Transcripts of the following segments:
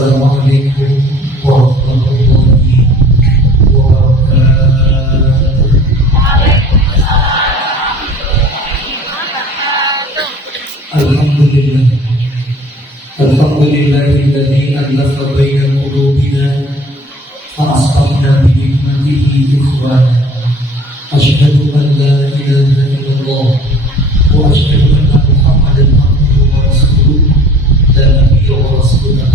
Assalamualaikum warahmatullahi wabarakatuh. Alhamdulillah. Alhamdulillahilladzi alafa baina qulubina fa asbahna bi ni'matihi ikhwana. Asyhadu an la ilaha illallah wa asyhadu anna Muhammadan abduhu wa rasuluh la nabiyya wa rasulullah.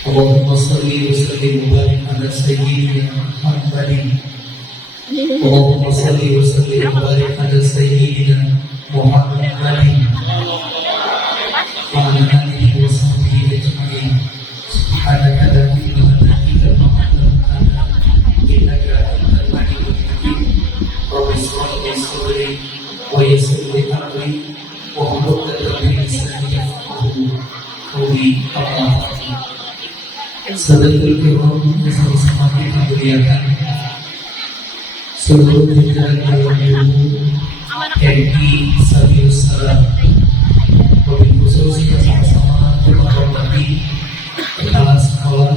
Allahumma salli wa sallim wa barik ala sayyidina Muhammadin. Allahumma salli wa sallim wa barik ala sayyidina Muhammadin wa ala alihi wa sahbihi ajma'in. Subhanaka la ilma lana illa ma 'allamtana innaka antal alimul hakim. Rabbi shrah li sadri wa yassir li amri wahlul 'uqdatam min lisani yafqahu qawli. Saudaratul kiram yang sama-sama kita muliakan, seluruh jajaran Dewan Guru MI Sabius Salam, wabil khusus kita sama-sama menghormati kepala sekolah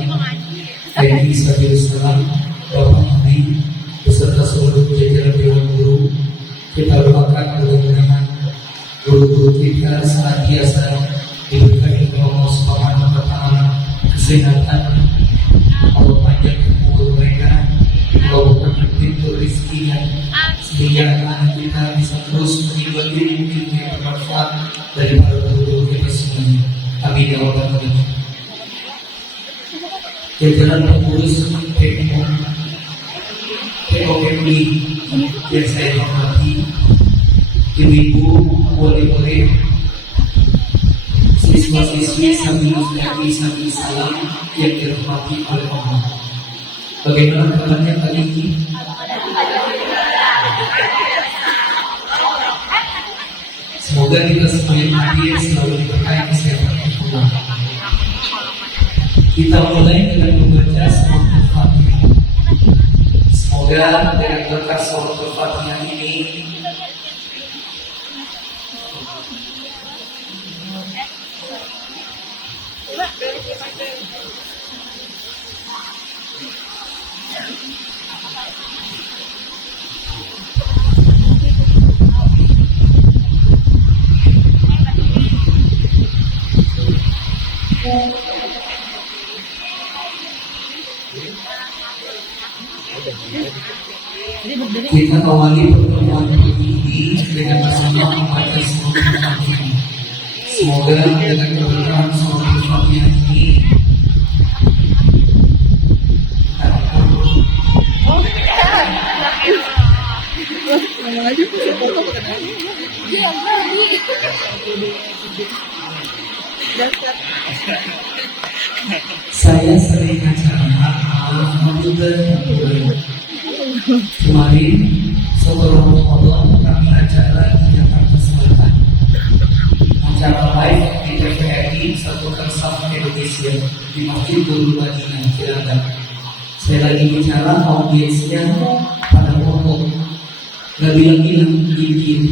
MI Sabius Salam, Bapak Ali, beserta seluruh jajaran Dewan Guru. Kita doakan mudah-mudahan guru-guru kita senantiasa diberkahi oleh Allah Subhanahu wa Ta'ala kesehatan, Allah panjang umur mereka, Allah buka pintu rezekinya, sehingga anak kita bisa terus menimba ilmu yang bermanfaat dari para guru kita semuanya. Amin ya rabbal alamin. Jajaran pengurus POMI yang saya hormati, ibu-ibu, wali-wali, siswa-siswi Sabius Salam yang dirahmati oleh Allah. Bagaimana kabarnya kali ini? Semoga kita semuanya hadir selalu diberkahi kesehatan Allah. Kita mulai dengan membaca surah Al-Fatihah. Semoga dengan berkat surah Al-Fatihah ini kita awali pertemuan ini dengan bersama membaca surah Al-Fatihah. Semoga dengan keberkahan surah Al-Fatihah ini saya sering acara alhamdulillah. Kemarin setelah Ramadan kami acara di Jakarta Selatan, acara live di TVRI Satukan Saf Indonesia di Masjid Nurul Madinah Cilacap. Saya lagi bicara, audiensnya pada ngomong, nggak bilang gini.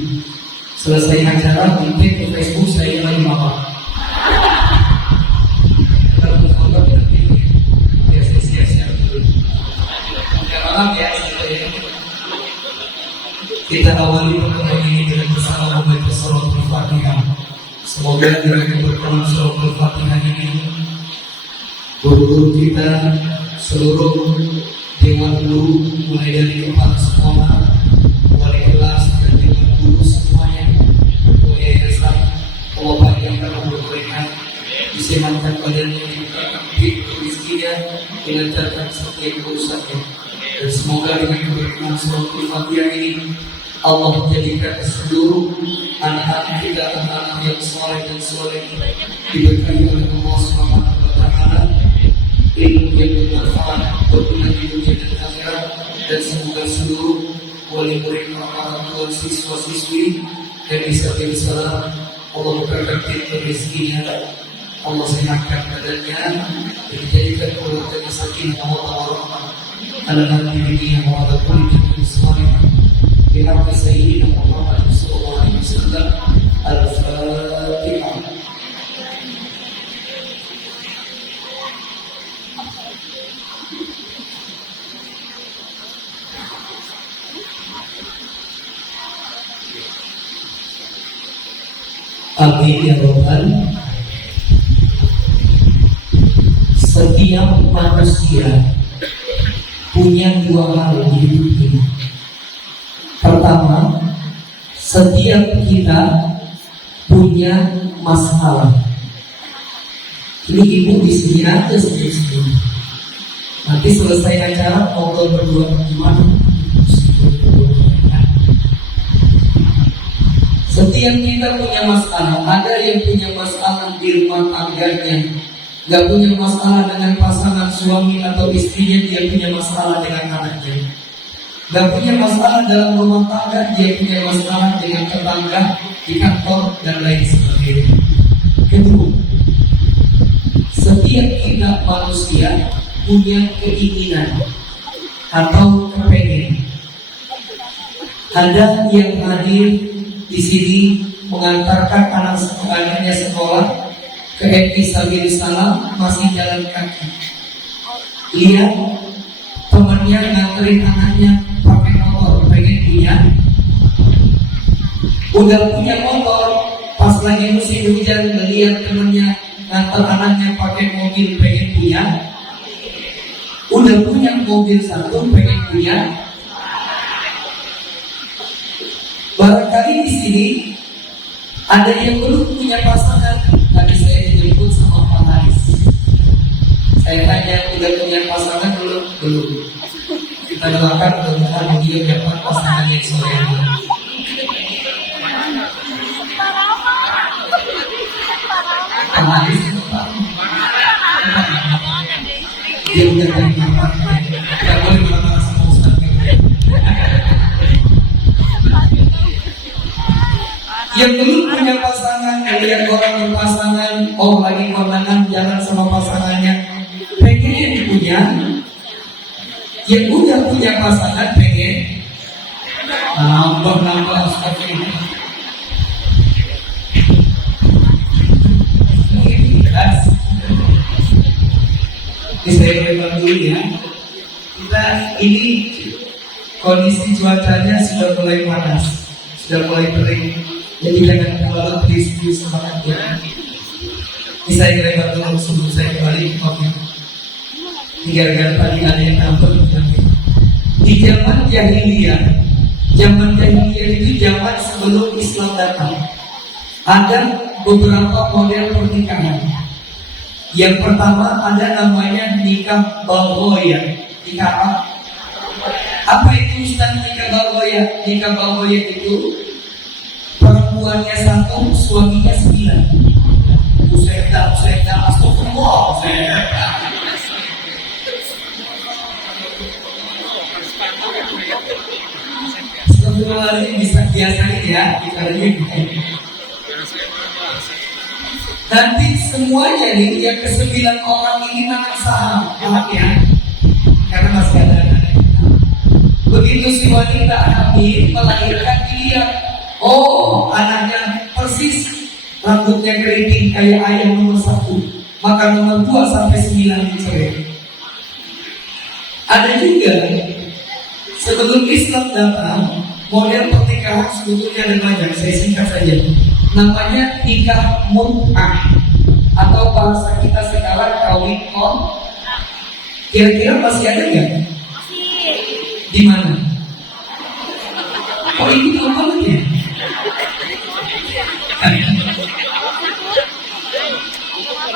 Selesai acara, di Facebook saya lagi makan. Kita awali pertemuan ini dengan bersama membaca surah Al-Fatihah. Semoga dengan keberkahan surah Al-Fatihah ini, guru-guru kita, seluruh dewan guru, mulai dari kepala sekolah, wali kelas, dan dewan guru semuanya, ketua yayasan, Allah panjangkan umur mereka, disehatkan badannya, dibukakan pintu rezekinya, dilancarkan setiap urusannya. Dan semoga dengan keberkahan surah Al-Fatihah ini, Allah menjadikan seluruh anak-anak kita anak-anak yang soleh dan soleh diberkahi oleh Allah Subhanahu wa Ta'ala, ilmu yang bermanfaat berguna di dunia dan akhirat. Dan semoga seluruh wali murid, orang tua, siswa-siswi yang bisa bersalam, Allah berkati pintu rezekinya, Allah sehatkan badannya, dan dijadikan keluarga sakinah wa warahmah ala nabiyyina wa ala kulli muslimin. بحق سيدنا محمد صلى الله عليه وسلم. الفاتحة. Amin ya Robbal. Setiap manusia punya dua hal di hidup ini. Pertama, setiap kita punya masalah. Ini ibu di sini aja sendiri. Nanti selesai acara ngobrol berdua gimana? Setiap kita punya masalah. Ada yang punya masalah di rumah tangganya, gak punya masalah dengan pasangan suami atau istrinya, dia punya masalah dengan anaknya. Gak punya masalah dalam rumah tangga, dia punya masalah dengan tetangga, di kantor, dan lain sebagainya. Kedua, setiap kita manusia punya keinginan atau kepengen. Ada yang hadir di sini mengantarkan anaknya sekolah ke MI Sabilillah, masih jalan kaki. Lihat temannya nganterin anaknya pakai motor, pengen punya. Udah punya motor, pas lagi musim hujan melihat temannya ngantar anaknya pakai mobil, pengen punya. Udah punya mobil satu, pengen punya. Barangkali di sini ada yang belum punya pasangan. Tadi saya dijemput sama Pak Haris. Saya tanya, udah punya pasangan belum? Belum. Kita doakan mudah-mudahan dia dapat pasangan yang soleh. Pak Haris, dia udah dari apa? Tidak boleh marah-marah sama Ustaz. Yang belum punya pasangan, melihat orang berpasangan, oh lagi kondangan jalan sama pasangannya, pengen punya. Yang udah punya pasangan pengen nambah seperti ini. Ini saya lebar dulu ya. Kita ini kondisi cuacanya sudah mulai panas, sudah mulai kering. Jadi jangan terlalu terisi semangat ya. Ini saya lebar dulu sebelum saya kembali ke topik. Gara-gara tadi ada yang nampak. Di zaman jahiliyah itu zaman sebelum Islam datang, ada beberapa model pernikahan. Yang pertama ada namanya nikah balghoya. Nikah apa? Apa itu Ustaz nikah balghoya? Nikah balghoya itu perempuannya satu, suaminya 9. Useda, astagfirullah. Astagfirullah, ini bisa biasa ya, kita lihat. Nanti semuanya nih yang ke-9 orang ini akan saham, paham ya? Karena masih ada anak. Begitu si wanita hamil melahirkan, dilihat, oh anaknya persis rambutnya keriting kayak ayam nomor 1, maka nomor 2 sampai 9 dicerai. Ada juga sebelum Islam datang, model pernikahan sebetulnya ada banyak, saya singkat saja. Namanya nikah mut'ah atau bahasa kita sekarang kawin on. Kira-kira masih ada nggak? Masih. Di mana? Oh ini belum banget ya?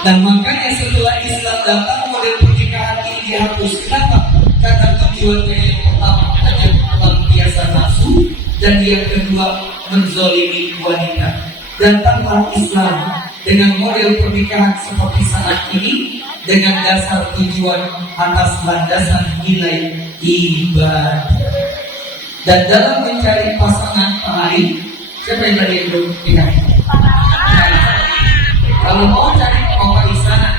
Dan makanya setelah Islam datang model pernikahan ini dihapus. Kenapa? Karena tujuannya yang pertama hanya biasa nafsu, dan yang kedua menzolimi wanita. Datanglah Islam dengan model pernikahan seperti saat ini, dengan dasar tujuan atas landasan nilai ibadah. Dan dalam mencari pasangan lain, siapa yang tadi belum nikah? Kalau mau cari Opa Isana,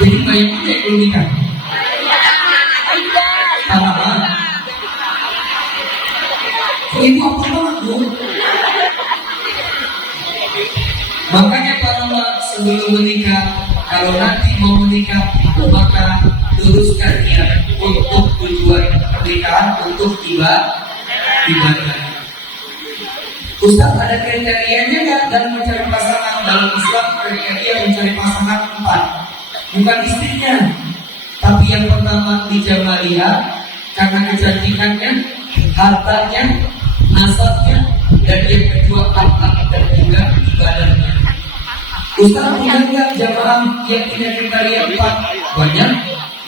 jadi banyak juga yang belum nikah. Apa? Itu apa banget bu? Makanya para mbak sebelum menikah, kalau nanti mau menikah, maka luruskan niat untuk tujuan pernikahan, untuk ibadah. Ustaz, ada kriterianya nggak dalam mencari pasangan? Dalam Islam kriteria mencari pasangan 4, bukan istrinya, tapi yang pertama dijamaliha, karena kecantikannya, hartanya, nasabnya, dan yang kedua akhlak dan juga ibadahnya. Ustaz, punya nggak jamaah yang punya kriteria 4? Banyak.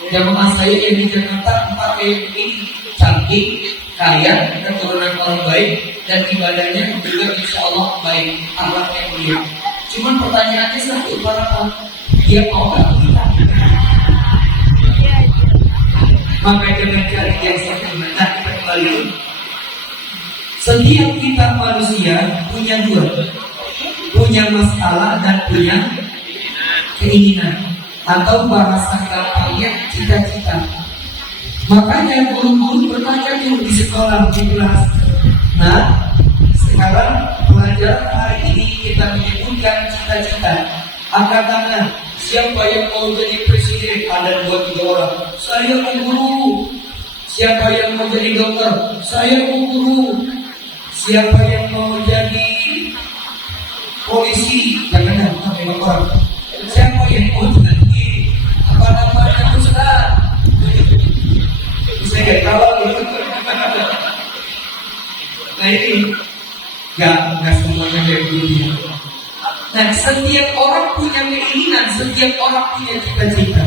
Jamaah saya yang di Jakarta 4 kayak ini, cantik, kaya, keturunan orang baik, dan ibadahnya juga insya Allah baik, akhlaknya mulia. Cuman pertanyaannya satu, para dia mau nggak kita? Maka jangan cari yang sempurna. Nah, kita kembali. Setiap kita manusia punya dua, punya masalah dan punya keinginan, atau bahasa gampangnya cita-cita. Makanya guru-guru bertanya dulu di sekolah, di kelas. Nah, sekarang pelajaran hari ini kita menyebutkan cita-cita. Angkat tangan. Siapa yang mau jadi presiden? Ada 2-3 orang. Saya mau guru. Siapa yang mau jadi dokter? Saya mau guru. Siapa yang mau jadi polisi? Jangan sampai orang. Siapa yang mau jadi apa namanya Ustaz? Saya nggak tahu gitu. Nah ini nggak semuanya kayak gitu. Nah, setiap orang punya keinginan, setiap orang punya cita-cita.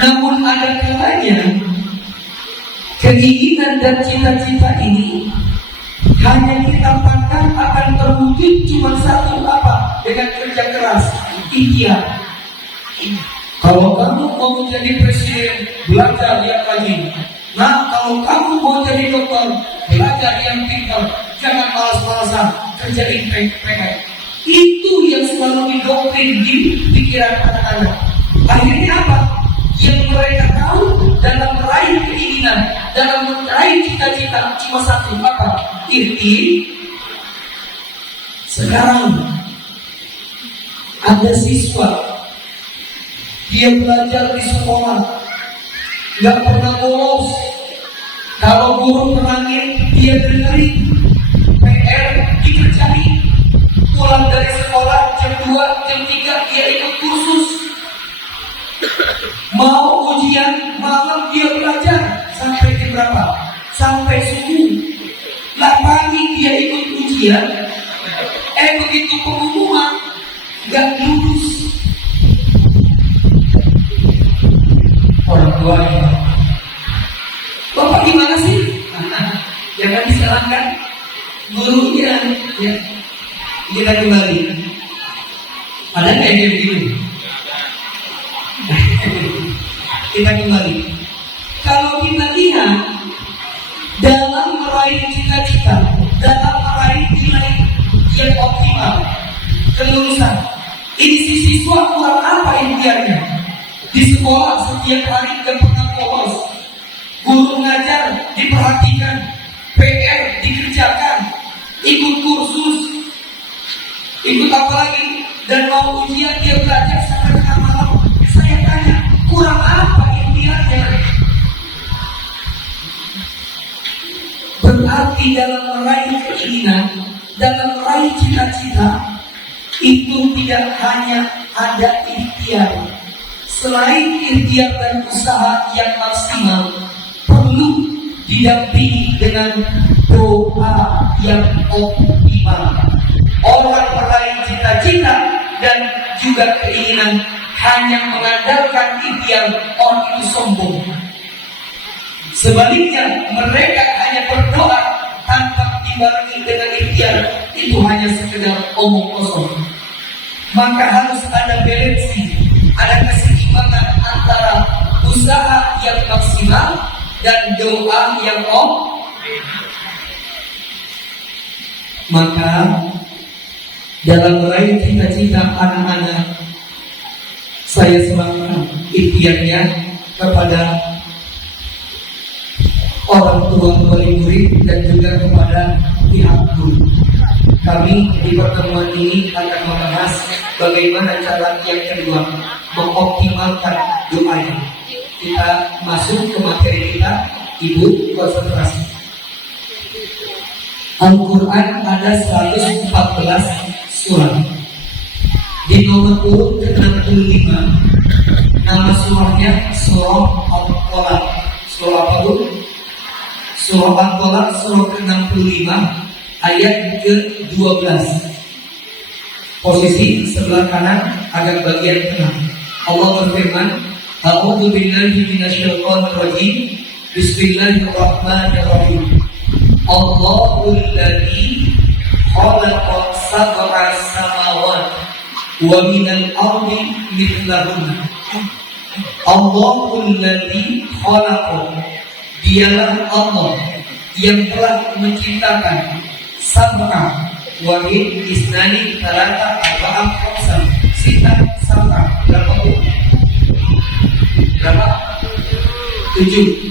Namun ada kalanya keinginan dan cita-cita ini hanya kita pandang akan terwujud cuma satu, apa? Dengan kerja keras, ikhtiar. Kalau kamu mau menjadi presiden, belajar yang rajin. Nah, kalau kamu mau jadi dokter, belajar yang pintar. Jangan malas-malasan, kerjain PKI. Itu yang selalu didoktrin di pikiran anak-anak. Akhirnya apa? Yang mereka tahu dalam meraih keinginan, dalam meraih cita-cita cuma satu, apa? Ikhtiar. Sekarang ada siswa, dia belajar di sekolah, nggak pernah bolos. Kalau guru terangin, dia dengerin. PR dikerjain. Pulang dari sekolah jam 2, jam 3 dia ikut kursus. Mau ujian malam dia belajar sampai jam berapa? Sampai subuh. Lah pagi dia ikut ujian. Begitu pengumuman nggak lulus. Orang tuanya, Bapak gimana sih? Jangan disalahkan gurunya. Ya. Kita kembali. Ada nggak yang begini? Kita kembali. Kalau kita lihat dalam meraih cita-cita, dalam meraih nilai yang optimal, kelulusan, ini si siswa kurang apa impiannya? Di sekolah setiap hari gak pernah bolos. Guru ngajar diperhatikan, PR dikerjakan, ikut kursus, ikut apa lagi, dan mau ujian dia belajar sampai tengah malam. Saya tanya, kurang apa impiannya? Berarti dalam meraih keinginan, dalam meraih cita-cita, itu tidak hanya ada ikhtiar. Selain ikhtiar dan usaha yang maksimal, perlu didampingi dengan doa yang optimal. Orang meraih cita-cita dan juga keinginan hanya mengandalkan ikhtiar, orang itu sombong. Sebaliknya, mereka hanya berdoa tanpa dibarengi dengan ikhtiar, itu hanya sekedar omong kosong. Maka harus ada balansi, ada keseimbangan antara usaha yang maksimal dan doa yang Maka dalam meraih cita-cita anak-anak, saya serahkan ikhtiarnya kepada orang tua murid dan juga kepada pihak guru. Kami di pertemuan ini akan membahas bagaimana cara yang kedua mengoptimalkan doanya. Kita masuk ke materi kita, Ibu konsentrasi. Al-Quran ada 114 surah. Di nomor urut ke-65 nama surahnya surah Al-Qalaq. Surah apa itu? Surah Al-Qalaq, surah ke-65 ayat ke-12. Posisi sebelah kanan agak bagian tengah. Allah berfirman, A'udzu billahi minasyaitonir rajim. Bismillahirrahmanirrahim. Allahul ladzi khalaqa sab'a samawati wa minal ardi mithlahunna. Allahul ladzi khalaqa, dialah Allah yang telah menciptakan sab'a, wahid, isnani, talata, arba'ah, khamsah, sita, sab'a. Berapa? 7.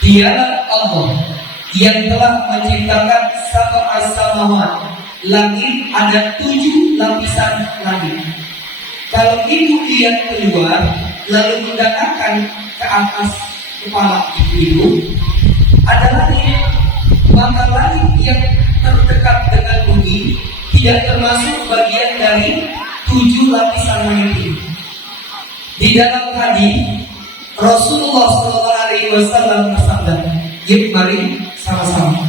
Dialah Allah yang telah menciptakan sab'a samawat. Langit ada 7 lapisan langit. Kalau ibu lihat keluar lalu mendatangkan ke atas kepala ibu, ada langit. Maka langit yang terdekat dengan bumi tidak termasuk bagian dari 7 lapisan langit ini. Di dalam hadis Rasulullah SAW bersabda, yuk mari sama-sama.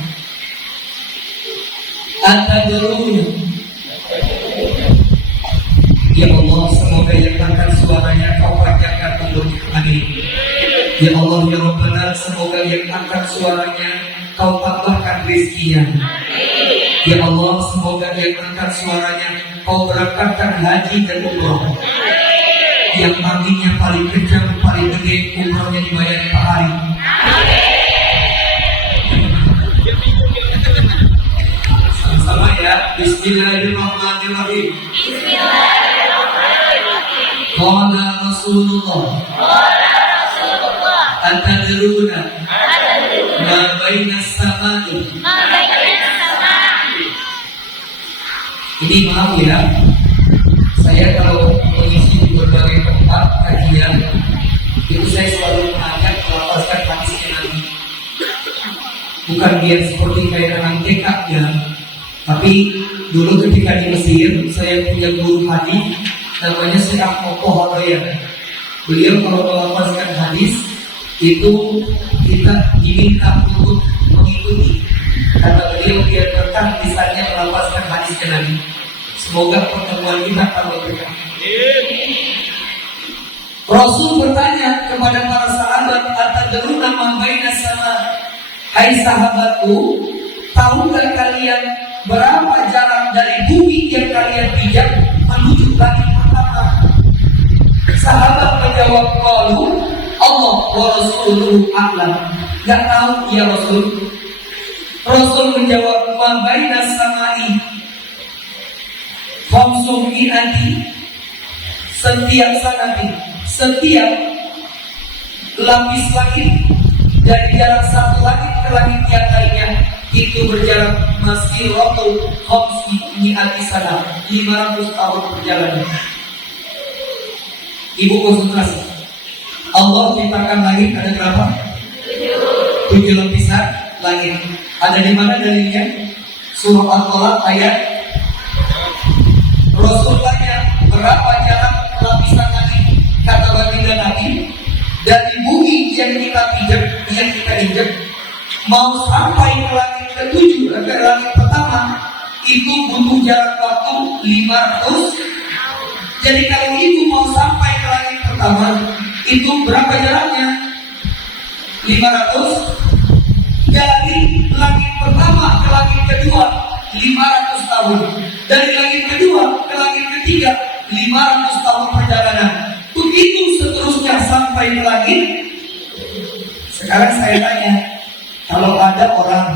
Atadruna. Ya Allah, semoga yang angkat suaranya kau panjangkan umur. Amin. Ya Allah, ya Rabbana, semoga yang angkat suaranya kau tambahkan rezekinya. Ya Allah, semoga yang angkat suaranya kau berangkatkan haji dan umroh. Yang aminnya paling kencang, paling gede, umrohnya dibayar per hari. Sama ya. Bismillahirrahmanirrahim. Qala Rasulullah. Atadruna ma bainas samai. Ini maaf ya, saya kalau mengisi di berbagai tempat kajian itu saya selalu mengajak melafazkan hadisnya Nabi. Bukan biar seperti kayak orang TK ya, tapi dulu ketika di Mesir saya punya guru hadis namanya Syekh Mokoh Hotoya. Beliau kalau melafazkan hadis itu kita diminta untuk mengikuti. Kata beliau dia tetap misalnya melafazkan hadisnya Nabi. Semoga pertemuan kita akan berkah. Rasul bertanya kepada para sahabat, atadruna ma bainas sama? Hai sahabatku, tahukah kalian berapa jarak dari bumi yang kalian pijak menuju langit pertama? Sahabat menjawab, qalu Allah wa rasuluhu a'lam. Enggak tahu ya Rasul. Rasul menjawab, ma bainas samai khamsum mi'ati. Setiap sanati, setiap lapis langit dari jarak satu langit ke langit yang lainnya itu berjarak masih waktu khamsi mi'ati sana, 500 tahun perjalanan. Ibu konsentrasi. Allah ciptakan langit ada berapa? 7 lapisan langit. Ada di mana dalilnya? Surah Al-Qalaq ayat. Rasul tanya, berapa jarak lapisan langit? Kata baginda Nabi, dari bumi yang kita pijak, yang kita injak, mau sampai ke langit ke-7, ke langit pertama, itu butuh jarak waktu 500. Jadi kalau ibu mau sampai ke langit pertama, itu berapa jaraknya? 500. Dari langit pertama ke langit kedua 500 tahun. Dari langit kedua ke langit ketiga 500 tahun perjalanan. Begitu seterusnya sampai ke langit. Sekarang saya tanya, kalau ada orang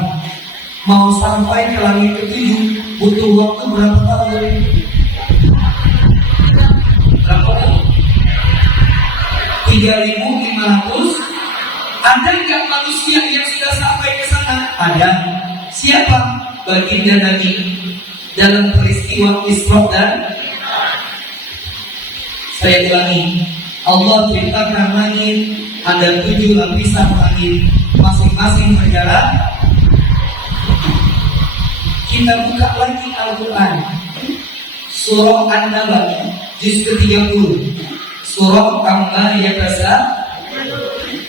mau sampai ke langit ke-7 butuh waktu berapa tahun? Berapa tahun? 3.500. Ada nggak manusia yang sudah sampai ke sana? Ada. Siapa? Baginda Nabi dalam peristiwa Isra dan saya ulangi. Allah ciptakan langit, ada 7 lapisan langit, masing-masing berjarak kita buka lagi Al-Quran, surah An-Naba, juz ke-30, surah Amma Yatasaalun.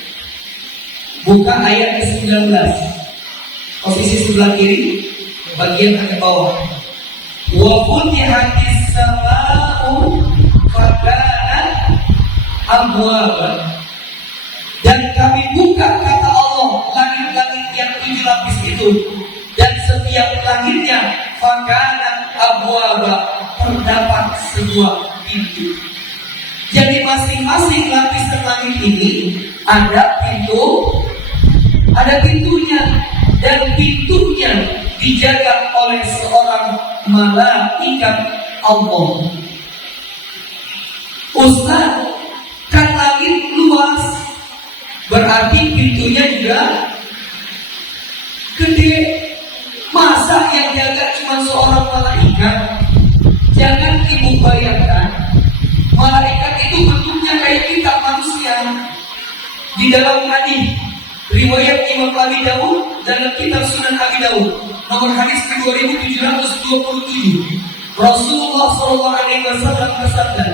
Buka ayat ke-19, posisi sebelah kiri, bagian ke bawah. Wa futihatis samaa'u fakanat abwaaba. Dan kami buka, kata Allah, langit-langit yang 7 lapis itu, dan setiap langitnya fakanat abwaaba, terdapat sebuah pintu. Jadi masing-masing lapisan langit ini ada pintunya, dan pintunya dijaga oleh seorang malaikat Allah. Ustaz, kan langit luas, berarti pintunya juga gede. Masa yang jaga cuma seorang malaikat? Jangan ibu bayangkan, malaikat itu bentuknya kayak kita manusia. Di dalam hadis riwayat Imam Abi Dawud dalam kitab Sunan Abi Dawud nomor hadis 2727, Rasulullah SAW bersabda,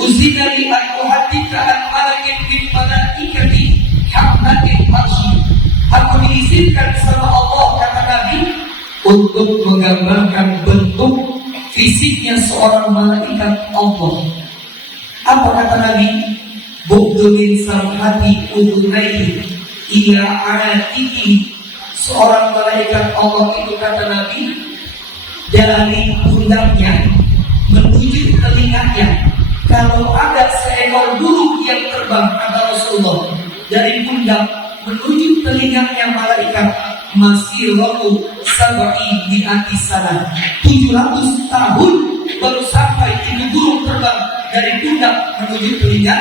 "Uzina li an uhadditha an malakin min malaikati hamlatin arsy." Aku diizinkan sama Allah, kata Nabi, untuk menggambarkan bentuk fisiknya seorang malaikat Allah. Apa kata Nabi? Bu'dulin samhati udunaihi iya atihi. Seorang malaikat Allah itu, kata Nabi, dari pundaknya menuju telinganya. Kalau ada seekor burung yang terbang, kata Rasulullah, dari pundak menuju telinganya malaikat, masih waktu sabai di atas sana 700 tahun baru sampai itu burung terbang dari pundak menuju telinga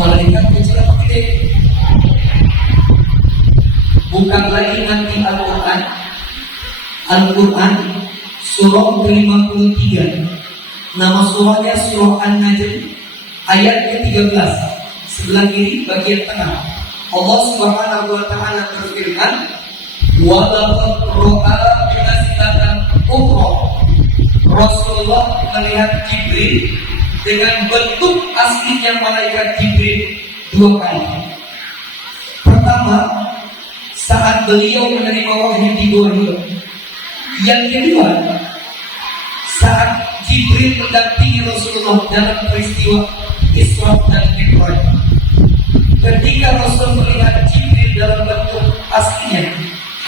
malaikat. Kecil apa gede? Bukan lagi nanti Al-Quran surah ke-53. Nama surahnya surah An-Najm, ayat ke-13, sebelah kiri bagian tengah. Allah Subhanahu wa ta'ala berfirman, wa laqad ra'a nazlatan ukhra. Rasulullah melihat Jibril dengan bentuk aslinya malaikat Jibril 2 kali. Pertama, saat beliau menerima wahyu di Gua Hira. Yang kedua, saat Jibril mendampingi Rasulullah dalam peristiwa Isra dan Mi'raj. Ketika Rasul melihat Jibril dalam bentuk aslinya,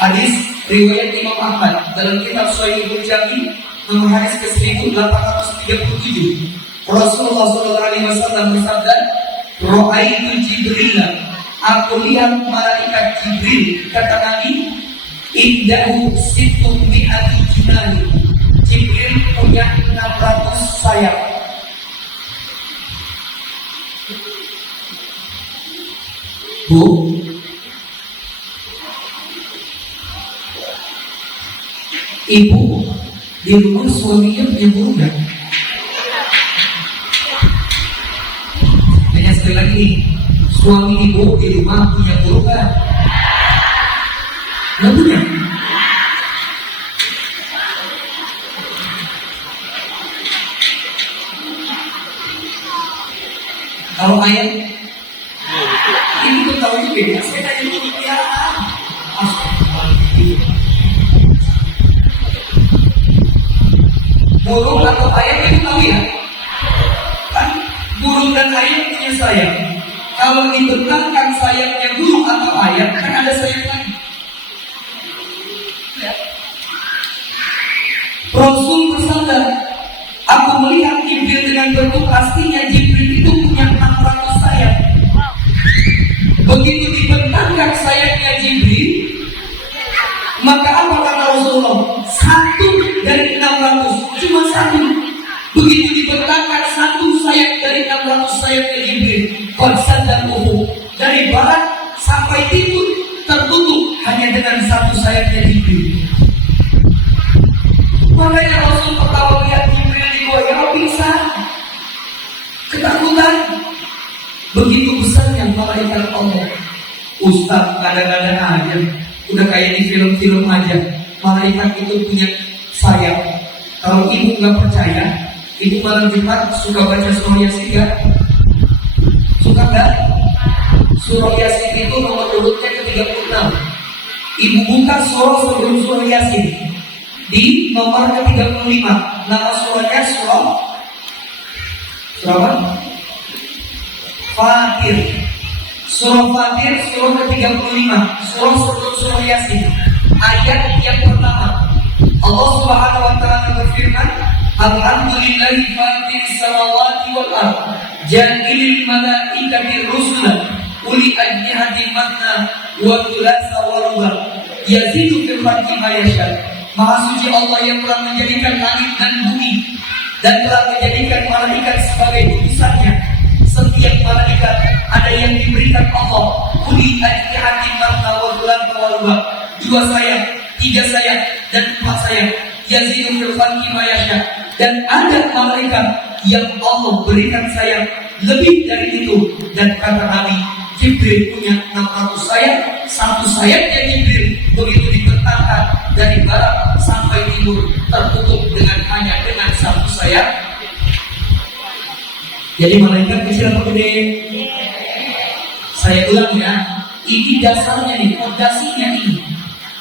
hadis riwayat Imam Ahmad dalam kitab Sahihul Jami nomor hadis ke-1837, Rasulullah SAW bersabda, "Ra'aitu Jibril." Aku lihat malaikat Jibril, kata Nabi, "Indahu sittu mi'ati junani." Jibril punya 600 sayap. Bu, ibu di rumah suaminya punya burung gak? Tanya sekali lagi, suami ibu di rumah punya burung gak? Gak punya? Kalau ayam, ini tuh tahu juga, saya tanya dulu ya. Burung atau ayam itu tahu ya? Kan burung dan ayam punya sayap. Kalau dibentangkan sayapnya burung atau ayam, kan ada sayap lagi. Ya. Rasul bersabda, aku melihat Jibril dengan bentuk aslinya. Jibril itu punya 600 sayap. Begitu dibentangkan sayapnya Jibril, maka apa kata Rasulullah? 1 dari 600, cuma 1. Begitu dibentangkan 1 sayap dari 600 sayapnya Jibril, konsen dan uhuh, dari barat sampai timur tertutup hanya dengan 1 sayapnya Jibril. Makanya Rasul pertama lihat Jibril di Gua Hira pingsan, ketakutan. Begitu besarnya malaikat Allah. Ustaz, kadang-kadang aja Udah kayak di film-film aja. Malaikat itu punya sayap. Kalau ibu nggak percaya, ibu malam Jumat suka baca surah Yasin nggak? Suka nggak? Surah Yasin itu nomor urutnya ke-36. Ibu buka surah sebelum surah Yasin di nomor ke-35. Nama surahnya surah apa? Fatir. Surah Fatir, surah ke-35. Surah sebelum surah Yasin. Ayat yang pertama, Allah Subhanahu wa taala berfirman, Alhamdulillahi fatiris samawati wal ardh, ja'ilil malaikati rusulan uli ajnihatin matna wa thulatha wa ruba' yazidu fil khalqi ma yasha. Maha suci Allah yang telah menjadikan langit dan bumi dan telah menjadikan malaikat sebagai utusannya. Setiap malaikat ada yang diberikan Allah uli ajnihatin matna wa thulatha wa ruba', 2 sayap, 3 sayap, dan 4 sayap. Yazidu fil khalqi ma yasha. Dan ada malaikat yang Allah berikan sayap lebih dari itu. Dan kata Nabi, Jibril punya 600 sayap. 1 sayapnya Jibril begitu dibentangkan dari barat sampai timur, tertutup hanya dengan 1 sayap. Jadi malaikat kecil atau gede? Saya ulang ya, ini dasarnya nih, fondasinya ini.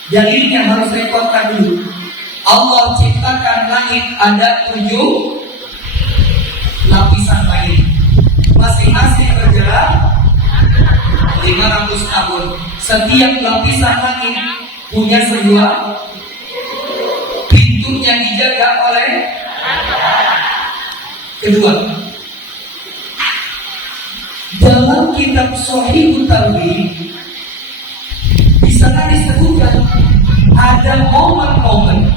Dalilnya harus saya kuatkan dulu. Allah ciptakan langit ada 7 lapisan langit, masing-masing berjarak 500 tahun. Setiap lapisan langit punya sebuah pintunya dijaga oleh kedua. Dalam kitab Shahih Tarwih di sana disebutkan ada momen-momen,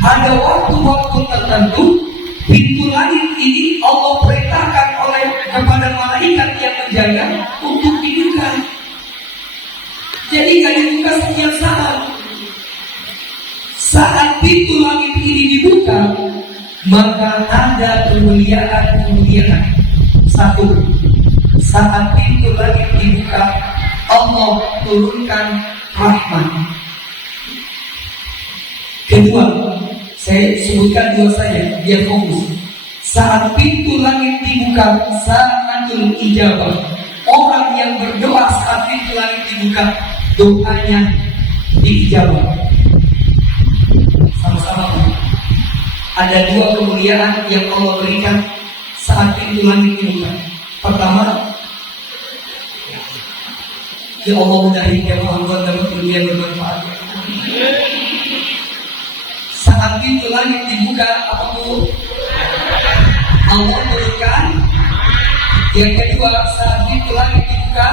ada waktu-waktu tertentu pintu langit ini Allah perintahkan oleh kepada malaikat yang menjaga untuk dibuka. Jadi nggak dibuka setiap saat. Saat pintu langit ini dibuka, maka ada kemuliaan. 1. Saat pintu langit dibuka, Allah turunkan rahmat. Kedua, saya sebutkan 2 saja biar fokus. Saat pintu langit dibuka, sa'atul ijabah. Orang yang berdoa saat pintu langit dibuka, doanya diijabah. Sama-sama. Ada 2 kemuliaan yang Allah berikan saat pintu langit dibuka. Pertama, ya Allah mudahin ya Muhammad dapat dunia bermanfaat. Saat pintu langit dibuka, apa Bu? Allah berikan. Yang kedua, saat pintu langit dibuka,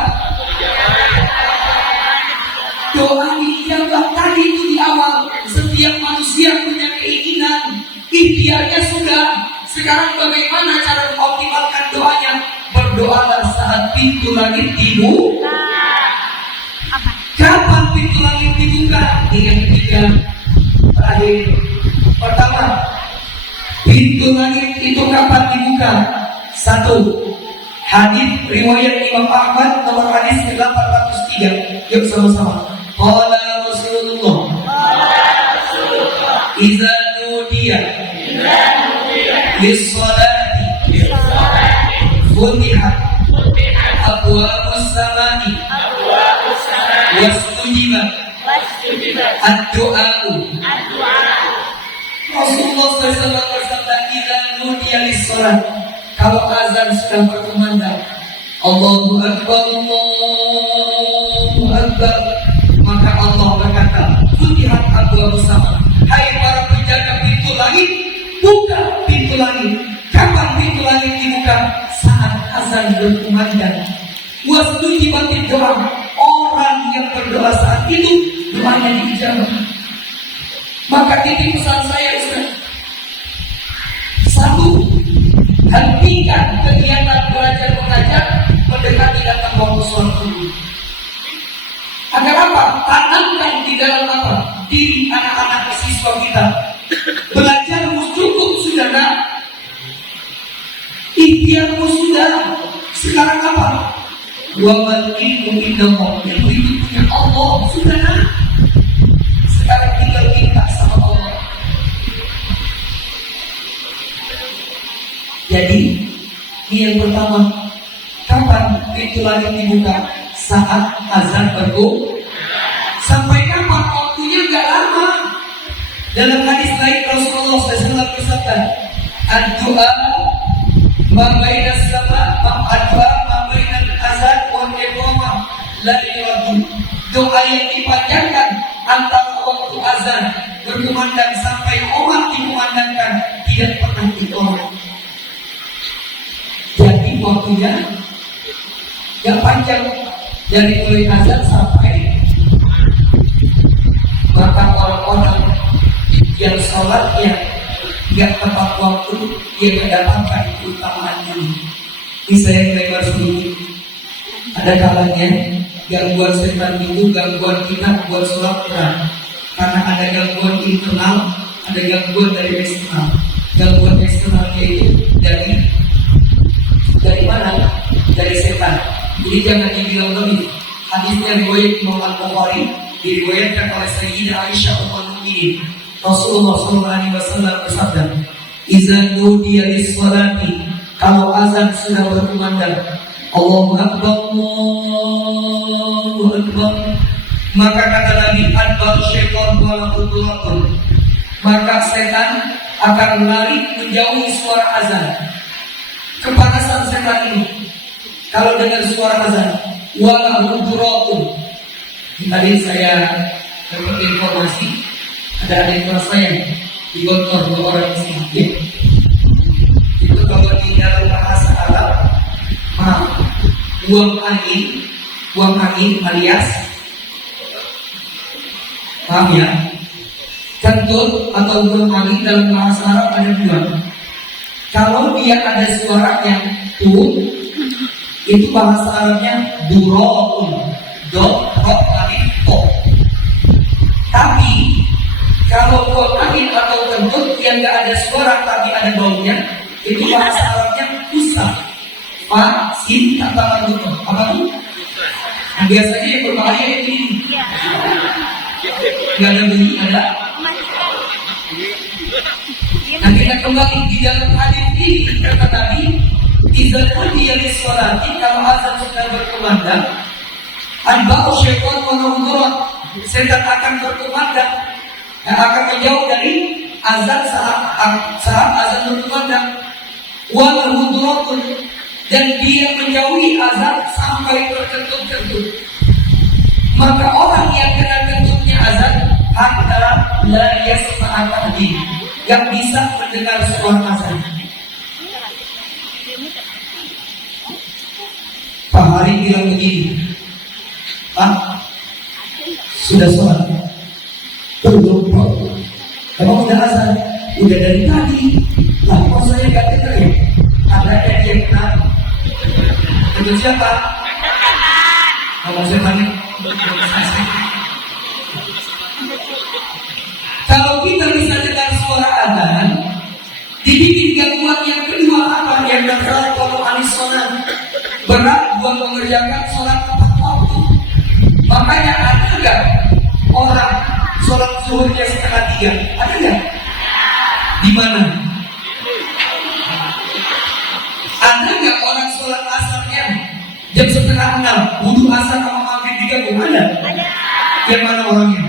doa diijabah. Tadi itu di awal, setiap manusia punya keinginan, ikhtiarnya sudah. Sekarang bagaimana cara mengoptimalkan doanya? Berdoalah saat pintu langit dibuka. Kapan pintu langit dibuka? Yang ketiga, terakhir. Pertama, pintu langit itu kapan dibuka? 1. Hadis riwayat Imam Ahmad nomor hadis 803. Yuk sama-sama. Qala Rasulullah Iza nudiya lis-salati futihat abwabus samai wastujibat ad-du'a'u. Rasulullah SAW bersabda, "Idza nudiya lis-salat." Kalau azan sedang berkumandang, Allahu Akbar, Allahu Akbar, maka Allah berkata, "Futihat abwabus sama." Hai para penjaga pintu langit, buka pintu langit. Kapan pintu langit dibuka? Saat azan berkumandang. Wastujibat ad-du'a. Orang yang berdoa saat itu doanya diijabah. Maka titik pesan saya Ustaz, 1. Hentikan kegiatan belajar mengajar mendekati datang waktu sholat subuh. Agar apa? Tanamkan di dalam apa? Diri anak-anak siswa kita. Belajarmu cukup sudah nak? Ikhtiarmu sudah. Sekarang apa? Wa man ilmu indallah. Ilmu itu punya Allah sudah nak? Jadi ini yang pertama, kapan pintu langit dibuka? Saat azan berkumandang. Sampai kapan? Waktunya nggak lama. Dalam hadis lain Rasulullah SAW bersabda, "Ad-du'a ma baina ad-du'a ma baina azan wal iqamah la yuraddu." Doa yang dipanjangkan antara waktu azan berkumandang sampai qomat dikumandangkan tidak pernah ditolak. Jadi waktunya yang panjang, dari mulai azan sampai, maka orang-orang yang sholatnya nggak tepat waktu, dia mendapatkan keutamaan ini. Ini saya lebar sedikit. Ada kalanya gangguan setan itu gangguan kita buat sholat Quran, karena ada gangguan internal, ada gangguan dari eksternal. Gangguan eksternalnya itu dari mana? Dari setan. Jadi jangan dibilang lebih. Hadisnya riwayat Imam Al-Bukhari, diriwayatkan oleh Sayyidah Aisyah ummul mukminin. Rasulullah SAW bersabda, "Idza nudiya lis-sholati," kalau azan sudah berkumandang, Allahu Akbar, Allahu Akbar, maka kata Nabi, adbar syaitan wa qudratun, maka setan akan lari menjauhi suara azan. Kepanasan setan ini kalau dengar suara azan, wala qudratun. Tadi saya dapat informasi, ada adik kelas saya di Gontor, 2 orang muslim. Itu kalau di dalam bahasa Arab, buang angin alias, paham ya? Kentut atau buang angin dalam bahasa Arab ada 2. Kalau dia ada suara yang itu bahasa Arabnya durotun, alif to. Tapi kalau buang angin atau kentut yang nggak ada suara tapi ada baunya, itu bahasa Arabnya usah. Sin kata itu apa tuh? Nah, biasanya yang berbahaya ini. Nggak ada bunyi, ada. Nah, kita kembali di dalam hadis ini kata Nabi, "Idza nudiya lis-sholati," kalau azan sudah berkumandang, adba'u syaitan wa nahdurat, setan akan berkumandang, akan menjauh dari azan saat azan berkumandang, wa nahduratun, dan dia menjauhi azan sampai terkentut-kentut. Maka orang yang kena kentutnya azan hatta la yasma'a tahdid, yang bisa mendengar suara azan. Pak Hari bilang begini, "Pak, sudah sholat?" "Belum, Pak." "Emang udah azan?" "Udah dari tadi." "Lah, kok saya gak dengar ya?" "Ada yang kenal." "Itu siapa?" "Kalau saya tanya." Kalau kita bisa dengar suara azan, dibikin gangguan yang kedua apa? Yang berat kalau anis sholat, berat buat mengerjakan sholat tepat waktu. Makanya ada nggak orang sholat zuhurnya 2:30? Ada nggak? Di mana? Ada nggak orang sholat asarnya jam 5:30? Wudu asar sama maghrib digabung? Ada? Yang mana orangnya?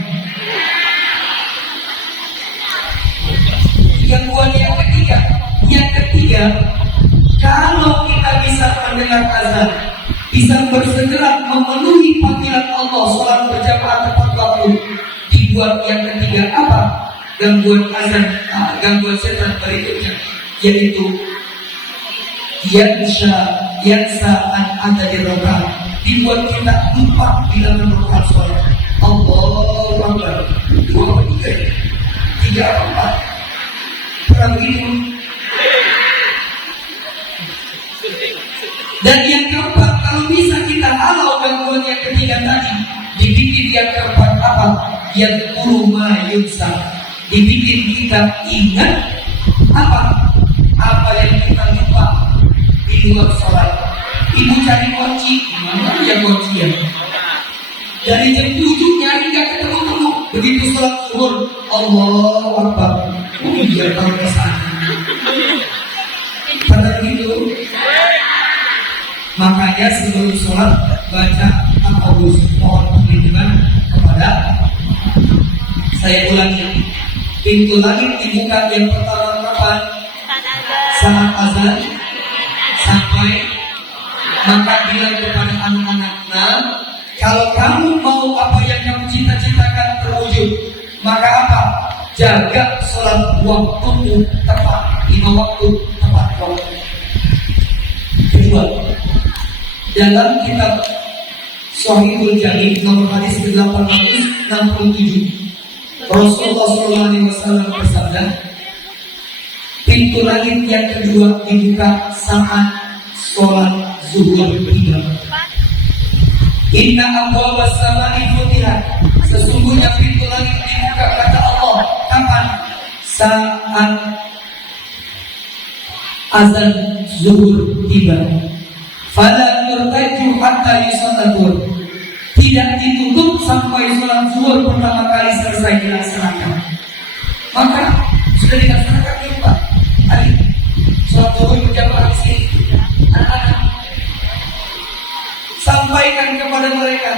Gangguan yang ketiga, kalau kita bisa mendengar azan, bisa bersegera memenuhi panggilan Allah, sholat berjamaah tepat waktu. Dibuat yang ketiga apa? Gangguan azan, gangguan setan berikutnya, yaitu yansa an ada di rakaat, dibuat kita lupa bila menemukan sholat. Allahu Akbar, 2, 3, 4. Pernah begitu? Dan yang keempat, kalau bisa kita halau gangguan yang ketiga tadi, dibikin yang keempat apa? Yang kurma yunsa, dibikin kita ingat apa? Apa yang kita lupa di luar sholat. Ibu cari kunci, mana ya kuncinya? Dari jam 7 nyari nggak ketemu-temu. Begitu sholat zuhur, Allahu Akbar. Oh iya, kalau kesana. Pada Makanya sebelum sholat baca ta'awudz, mohon perlindungan kepada. Saya ulangi, pintu langit dibuka yang pertama kapan? Saat azan sampai. Maka bilang kepada anak-anaknya, kalau kamu mau apa yang kamu cita-citakan terwujud, maka apa? Jaga sholat waktumu tepat, 5 waktu tepat waktu. Kedua, dalam kitab Shahihul Jami nomor hadis ke-867, Rasulullah SAW bersabda, pintu langit yang kedua dibuka saat sholat zuhur tiba. Inna abwaabas samaa'i futihat, sesungguhnya pintu langit dibuka kata Allah. Kapan? Saat azan zuhur tiba. Fala yurtaju hatta yusallatur, tidak ditutup sampai sholat zuhur pertama kali selesai dilaksanakan. Maka sudah dilaksanakan lupa. Tadi sholat zuhur berjamaah di sini. Anak-anak, sampaikan kepada mereka.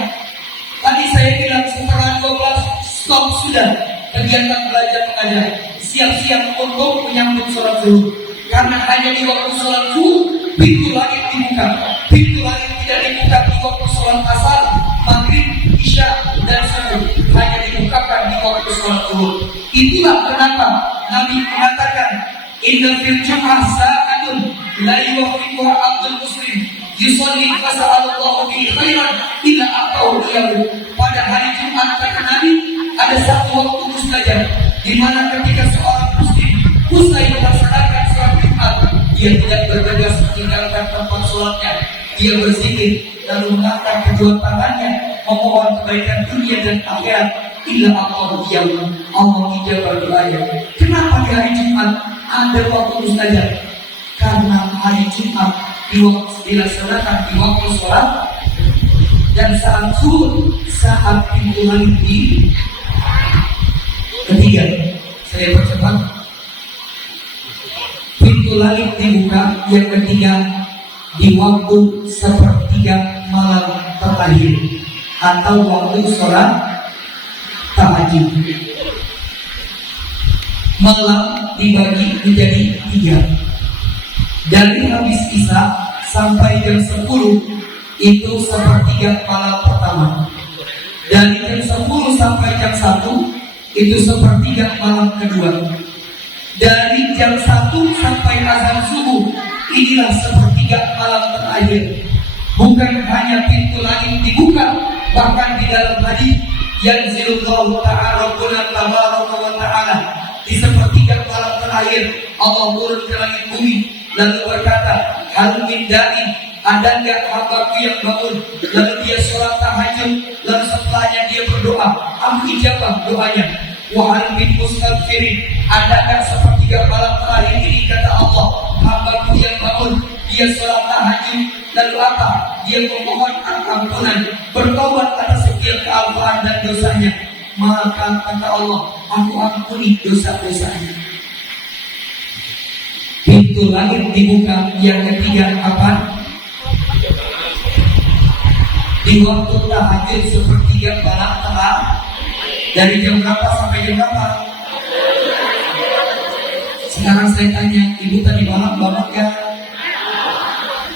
Tadi saya bilang setengah 12 stop sudah kegiatan belajar mengajar. Siap-siap untuk menyambut sholat zuhur. Karena hanya di waktu sholat zuhur pintu langit dibuka. Pintu langit tidak dibuka di waktu sholat asar, maghrib, isya, dan subuh. Hanya dibukakan di waktu sholat zuhur. Itulah kenapa Nabi mengatakan, inna fil jum'ah sa'atun la yuwaffiquha abdul muslim yusalli fasa'alallahu bihi khairan illa a'tahu iyahu. Pada hari Jumat kata Nabi, ada satu waktu mustajab di mana ketika seorang muslim usai melaksanakan sholat Jumat, dia tidak bergegas meninggalkan tempat sholatnya. Dia berzikir lalu mengangkat kedua tangannya memohon kebaikan dunia dan akhirat. Illa a'tahu iyahu, Allah ijabah doanya. Kenapa di hari Jumat ada waktu mustajab? Karena hari Jumat dilaksanakan di waktu sholat dan saat zuhur, saat pintu langit di ketiga. Saya percepat. Pintu langit dibuka yang ketiga di waktu sepertiga malam terakhir atau waktu sholat tahajud. Malam dibagi menjadi 3. Dari habis isya sampai jam 10 itu sepertiga malam pertama. Dari jam 10 sampai jam 1 itu sepertiga malam kedua. Dari jam 1 sampai azan subuh inilah sepertiga malam terakhir. Bukan hanya pintu langit dibuka, bahkan di dalam hadis yanzilullahu ta'ala rabbuna tabaraka wa ta'ala, di sepertiga malam terakhir Allah turun ke langit bumi lalu berkata, hal min da'i, ada enggak hambaku yang bangun? Lalu dia sholat tahajud, lalu setelahnya dia berdoa, aku ijabah doanya. Wa hal min mustaghfirin, adakah sepertiga malam terakhir ini kata Allah, hambaku yang bangun, dia sholat tahajud, lalu apa? Dia memohon ampunan, bertobat atas setiap kealpaan dan dosanya. Maka kata Allah, aku ampuni dosa-dosanya. Pintu langit dibuka yang ketiga kapan? Di waktu tahajud sepertiga malam terakhir. Dari jam berapa sampai jam berapa? Sekarang saya tanya, ibu tadi malam banget gak?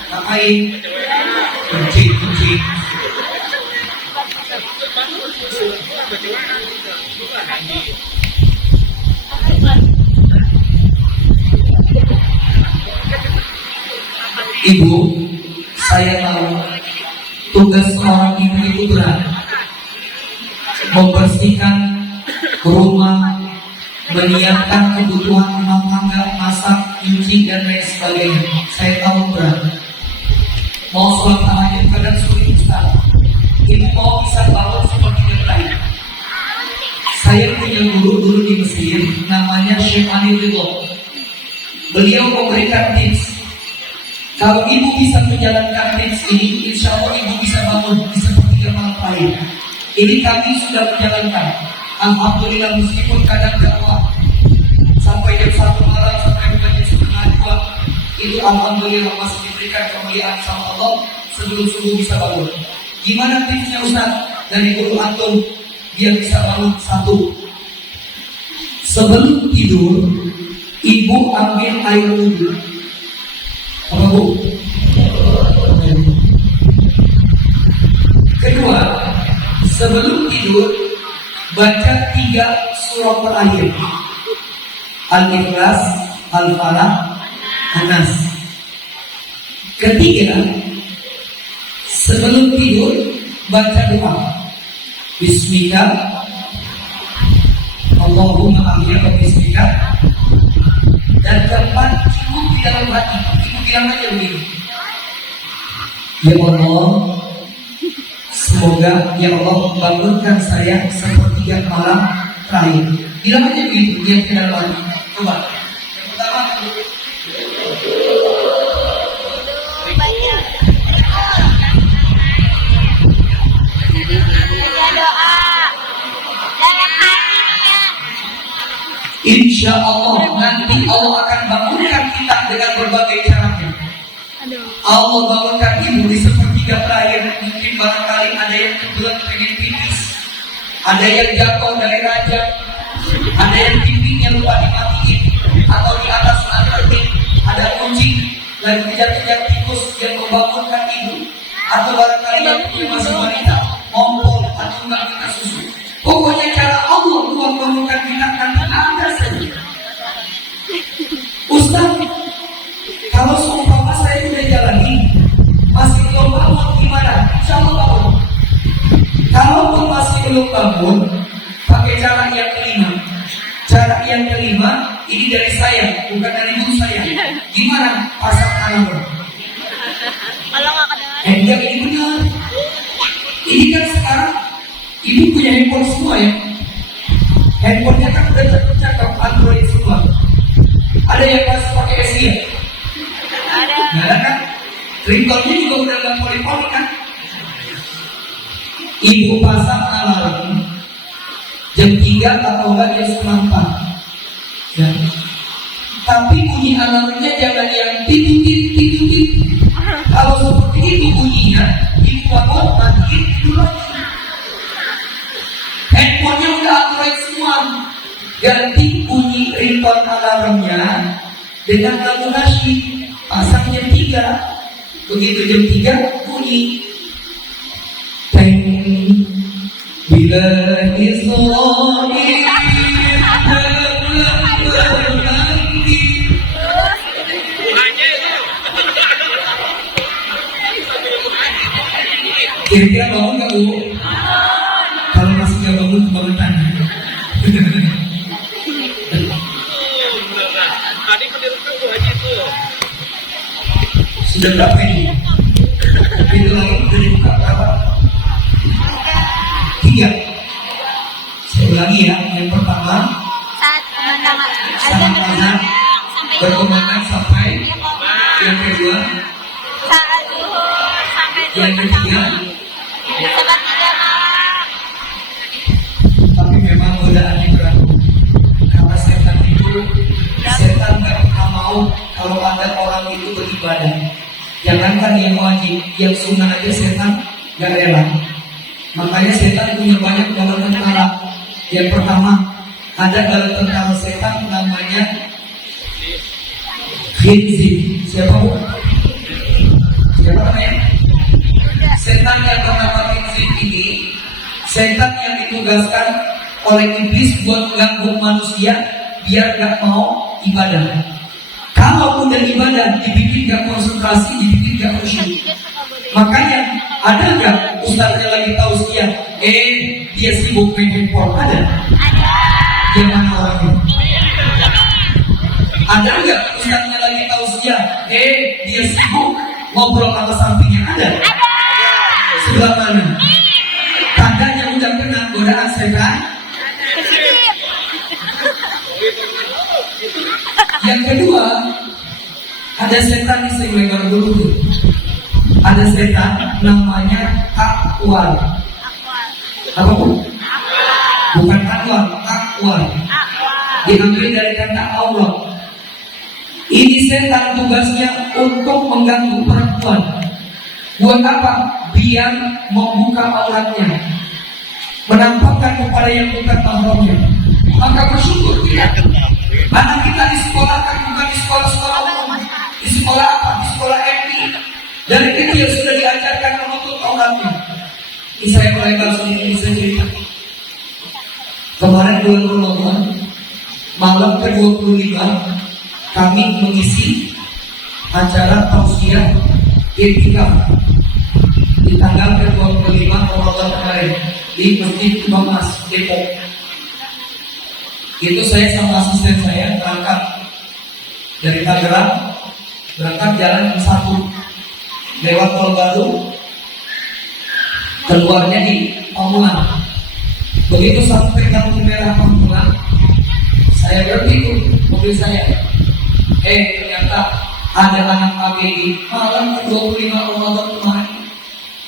Ngapain? Kucing. Ibu, saya tahu tugas seorang ibu itu berat. Membersihkan rumah, menyiapkan kebutuhan rumah tangga, masak, cuci, dan lain sebagainya. Saya tahu berat. Mau sholat tahajud kadang sulit Ustaz. Ibu mau bisa bangun seperti yang lain. Saya punya guru dulu di Mesir, namanya Syekh Ali Ridho. Beliau memberikan tips. Kalau ibu bisa menjalankan tips ini, insya Allah ibu bisa bangun di sepertiga malam terakhir. Ini kami sudah menjalankan. Alhamdulillah, meskipun kadang dakwah sampai jam 1 malam sampai jam setengah 2, itu alhamdulillah masih diberikan kemuliaan sama Allah sebelum subuh bisa bangun. Gimana tipsnya Ustaz dari guru antum biar bisa bangun? Satu, sebelum tidur ibu ambil air wudhu. Apa bu? Kedua, sebelum tidur baca 3 surah terakhir, Al-Ikhlas, Al-Falaq, An-Nas. Ketiga, sebelum tidur baca doa, Bismillah, Allahumma amin wa bismillah. Dan keempat, cukup di dalam hati, ibu bilang aja begini, ya Allah, semoga ya Allah bangunkan saya sepertiga malam terakhir. Bilang aja begitu, dia ke dalam hati. Coba. Yang pertama, doa dalam hatinya. insya Allah nanti Allah akan bangunkan kita dengan berbagai caranya. Allah bangunkan ibu di sepertiga terakhir. Mungkin barangkali ada yang kebetulan pengen pipis, ada yang jatuh dari raja, ada yang pipinya lupa dimatiin, atau di atas lantai ada kucing lagi kejar-kejar tikus yang membangunkan ibu, atau barangkali yang punya masih wanita ngompol atau enggak minta susu. Pokoknya cara Allah buat bangunkan kita kan ada saja. Ustaz, kalau seumpama saya sudah jalani masih belum bangun gimana? Insya Allah bangun. Kalaupun masih belum bangun, pakai cara yang kelima. Cara yang kelima ini dari saya, bukan dari guru saya. Gimana? Pasang alarm. Kalau nggak kedengaran, Enggak, ini benar. Ini kan sekarang ibu punya handphone semua ya. Handphonenya kan udah cakep Android semua. Ada yang masih pakai SI ya? ada. Nggak ada kan? Ringtone-nya juga udah nggak poli-poli kan? Ibu pasang alarm jam 3 atau enggak jam 3:30 ya. Tapi bunyi alarmnya jangan yang tit-tit-tit-tit. Kalau seperti itu bunyinya, ibu bangun matiin tidur lagi. Handphonenya udah Android semua. Ganti bunyi ringtone alarmnya dengan lagu nasyid. Pasang jam 3. Begitu jam 3 bunyi. Teng bila Israel kira-kira bangun gak bu? Kalau masih gak bangun, bangun tanya. Tadi pendirukan Bu Haji itu. Sudah berapa ini? Itu lagi udah dibuka berapa? 3. Saya ulangi ya. Yang pertama, Saat saat azan berkumandang sampai. Yang kedua, saat zuhur sampai yang ketiga. sepertiga malam. Tapi memang godaannya berat. Karena setan itu, setan gak pernah mau kalau ada orang itu beribadah. Jangankan yang wajib, yang sunnah aja setan gak rela. Makanya setan punya banyak bala tentara. Yang pertama, ada bala tentara setan namanya Khinzir. Siapa bu? Siapa namanya? Setan yang bernama Khinzir ini, setan yang ditugaskan oleh iblis buat mengganggu manusia biar gak mau ibadah. Kalau udah ibadah, dibikin gak konsentrasi, dibikin gak khusyuk. Makanya ada nggak ustaznya lagi tausiah? Dia sibuk main handphone, ada? Yang mana orangnya? Ada nggak ustaznya lagi tausiah? Dia sibuk ngobrol sama sampingnya, ada? Sebelah mana? Tandanya udah kena godaan setan. Yang kedua, ada setan di sebelah dulu. Ada setan namanya akwal. Apa bu? Bukan akwal, akwal. Diambil dari kata Allah. Ini setan tugasnya untuk mengganggu perempuan. Buat apa? Biar membuka auratnya, menampakkan kepada yang bukan mahramnya. Maka bersyukur tidak? Anak kita disekolahkan bukan di sekolah-sekolah umum, di sekolah apa? Di sekolah MI. Dari kecil sudah diajarkan menutup auratnya. Ini saya mulai bahas ini saya cerita. Kemarin bulan Ramadan, malam ke-25, kami mengisi acara tausiah I'tikaf di tanggal ke-25 Ramadan kemarin di Masjid Imam Mas Depok. Itu saya sama asisten saya berangkat dari Tangerang, berangkat jalan M1 lewat Tol Baru, keluarnya di Pamulang. Begitu sampai lampu merah Pamulang, saya berhenti tuh mobil saya. Ternyata ada anak ABG malam ke-25 Ramadan kemarin.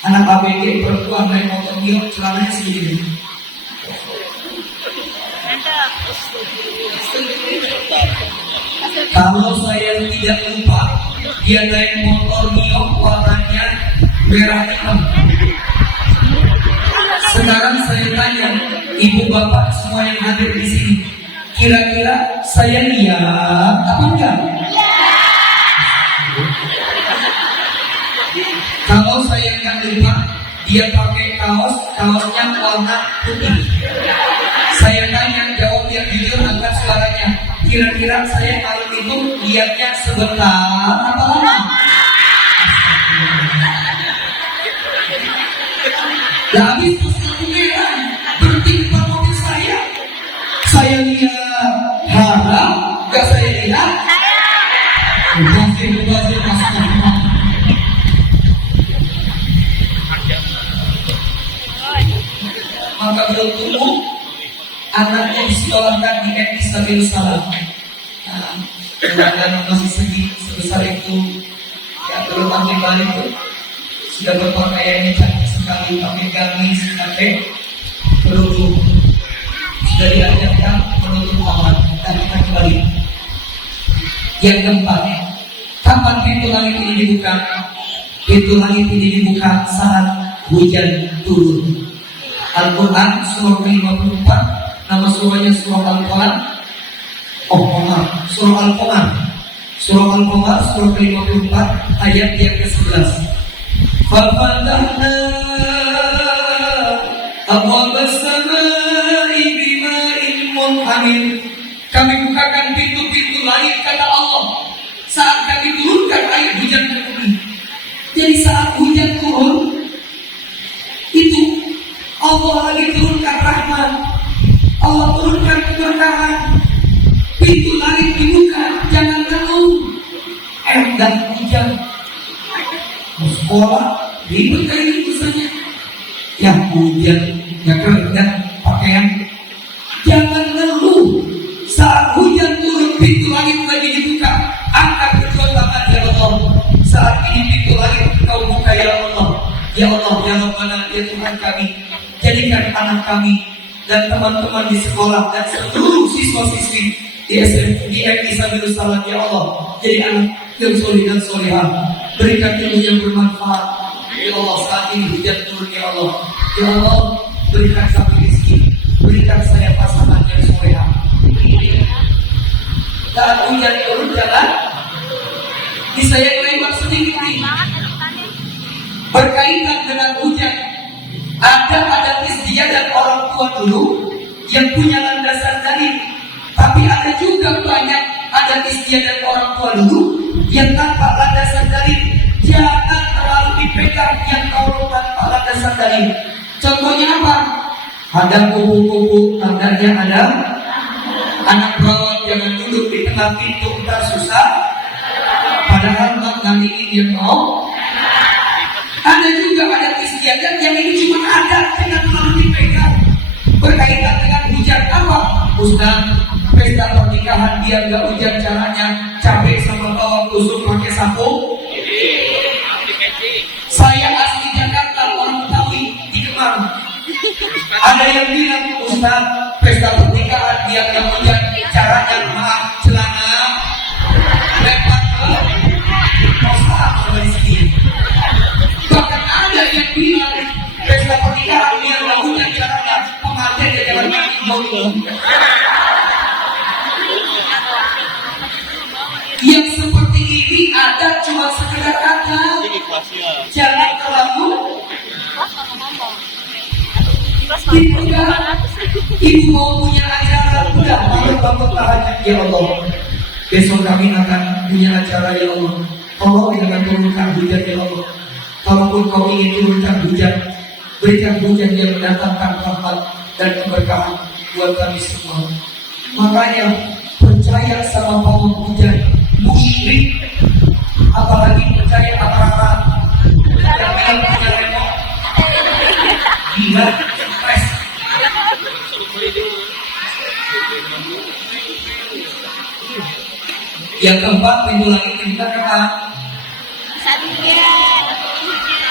Anak ABG perempuan naik motor Mio, celananya segini. Kalau saya tidak lupa, dia naik motor Mio warnanya merah hitam. Sekarang saya tanya ibu bapak semua yang hadir di sini, kira-kira saya lihat apa enggak? Kalau saya nggak lupa, dia pakai kaosnya warna putih. Saya tanya, jawab yang jujur agar suaranya. Kira-kira saya malam itu lihatnya sebentar apa lama? Habis lampu merah berhenti depan mobil saya. Saya lihat haram, nggak saya lihat. Mubazir masuk. Maka bertumbuh anak yang disekolahkan di MI Sabilus Salam. Dan masih segi sebesar itu, ya belum ambil balik tuh, sudah berpakaiannya cantik sekali, pakai gamis, pakai kerudung, sudah diajarkan menutup aurat. Dan kita kembali. Yang keempat, kapan pintu langit ini dibuka? Pintu langit ini dibuka saat hujan turun. Al-Quran surah ke-54, nama surahnya surah Al-Quran. Surah Al-Quran. Surah Al-Qamar surah ke-54 ayat yang ke-11. Fafatahna abwabas samai bima'in munhamir. Kami bukakan pintu-pintu langit kata Allah saat kami turunkan air hujan ke bumi. Jadi saat hujan turun itu Allah lagi turunkan rahmat, Allah turunkan keberkahan. Pintu langit dibuka, jangan ngeluh. Dan hujan, mau sekolah ribet kayak gitu saja. Yang hujan, yang keringat pakaian, jangan ngeluh. Saat hujan turun, pintu langit lagi dibuka, angkat kedua tangan ya Allah. Saat ini pintu langit Kau buka ya Allah. Ya Allah, ya Rabbana, ya Tuhan kami, jadikan anak kami dan teman-teman di sekolah dan seluruh siswa-siswi di MI Sabilus Salam ya Allah, jadi anak yang soleh dan solehah, berikan ilmu yang bermanfaat ya Allah. Saat ini hujan turun ya Allah, ya Allah berikan kami rezeki, berikan saya pasangan yang solehah. Saat hujan turun jalan di saya lewat sedikit nih berkaitan dengan hujan. Ada istiadat orang tua dulu yang punya landasan dalil, tapi ada juga banyak adat istiadat orang tua dulu yang tanpa landasan dalil. Jangan terlalu dipegang yang kalau tanpa landasan dalil. Contohnya apa? Ada kupu-kupu, tandanya ada anak perawan, jangan duduk di tengah pintu, ntar susah. Padahal nanti dia mau. Ada juga adat istiadat yang ini cuma ada, jangan terlalu dipegang. Berkaitan dengan hujan apa? Ustaz, pesta pernikahan biar gak hujan caranya cabai sama bawang tusuk pakai sapu. Saya asli Jakarta, orang Betawi di Kemang. Ada yang bilang, Ustaz, pesta pernikahan biar gak hujan caranya maaf celana ini adat cuma sekedar adat. Ini kelasnya. Jangan terlalu Kelas ngomong-ngomong. Kelas Ibu ngomong. enggak, ibu mau punya acara, udah bangun tahajud ya Allah. Besok kami akan punya acara ya Allah. Tolong jangan turunkan hujan ya Allah. Kalaupun kau ingin turunkan hujan, berikan hujan yang mendatangkan rahmat dan keberkahan buat kami semua. Makanya percaya sama pawang hujan, musyrik, apalagi percaya aparat yang bilang punya remote. Gila, stres. Yang keempat, pintu langit kita kata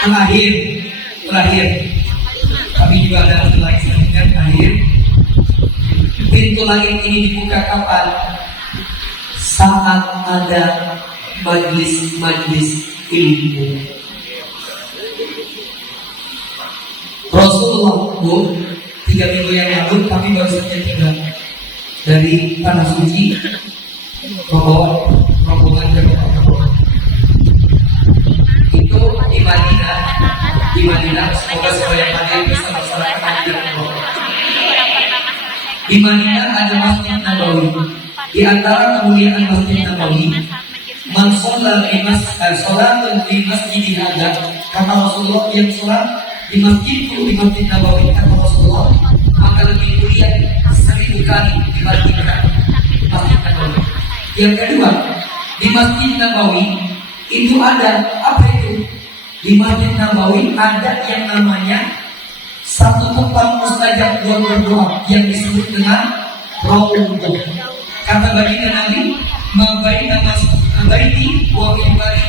terakhir. Kami juga ada pintu langit selanjutnya terakhir. Pintu langit ini dibuka kapan? Saat ada majlis-majlis ilmu. Rasulullah pun 3 minggu yang lalu kami baru saja tinggal dari tanah suci membawa rombongan ke kota Mekah. Itu di Madinah, semoga semua yang hadir bisa melaksanakan hadir di Madinah ada Masjid Nabawi. Di antara kemuliaan Masjid Nabawi, man sholat di masjid hadza, kata Rasulullah, yang sholat di Masjid Nabawi, kata Rasulullah, maka lebih mulia 1000 kali dibandingkan Masjid Nabawi. Yang kedua, di Masjid Nabawi itu ada apa itu? Di Masjid Nabawi ada yang namanya satu tempat mustajab buat berdoa yang disebut dengan Raudhah. Kata baginda Nabi, "Mabaina baiti wa mimbari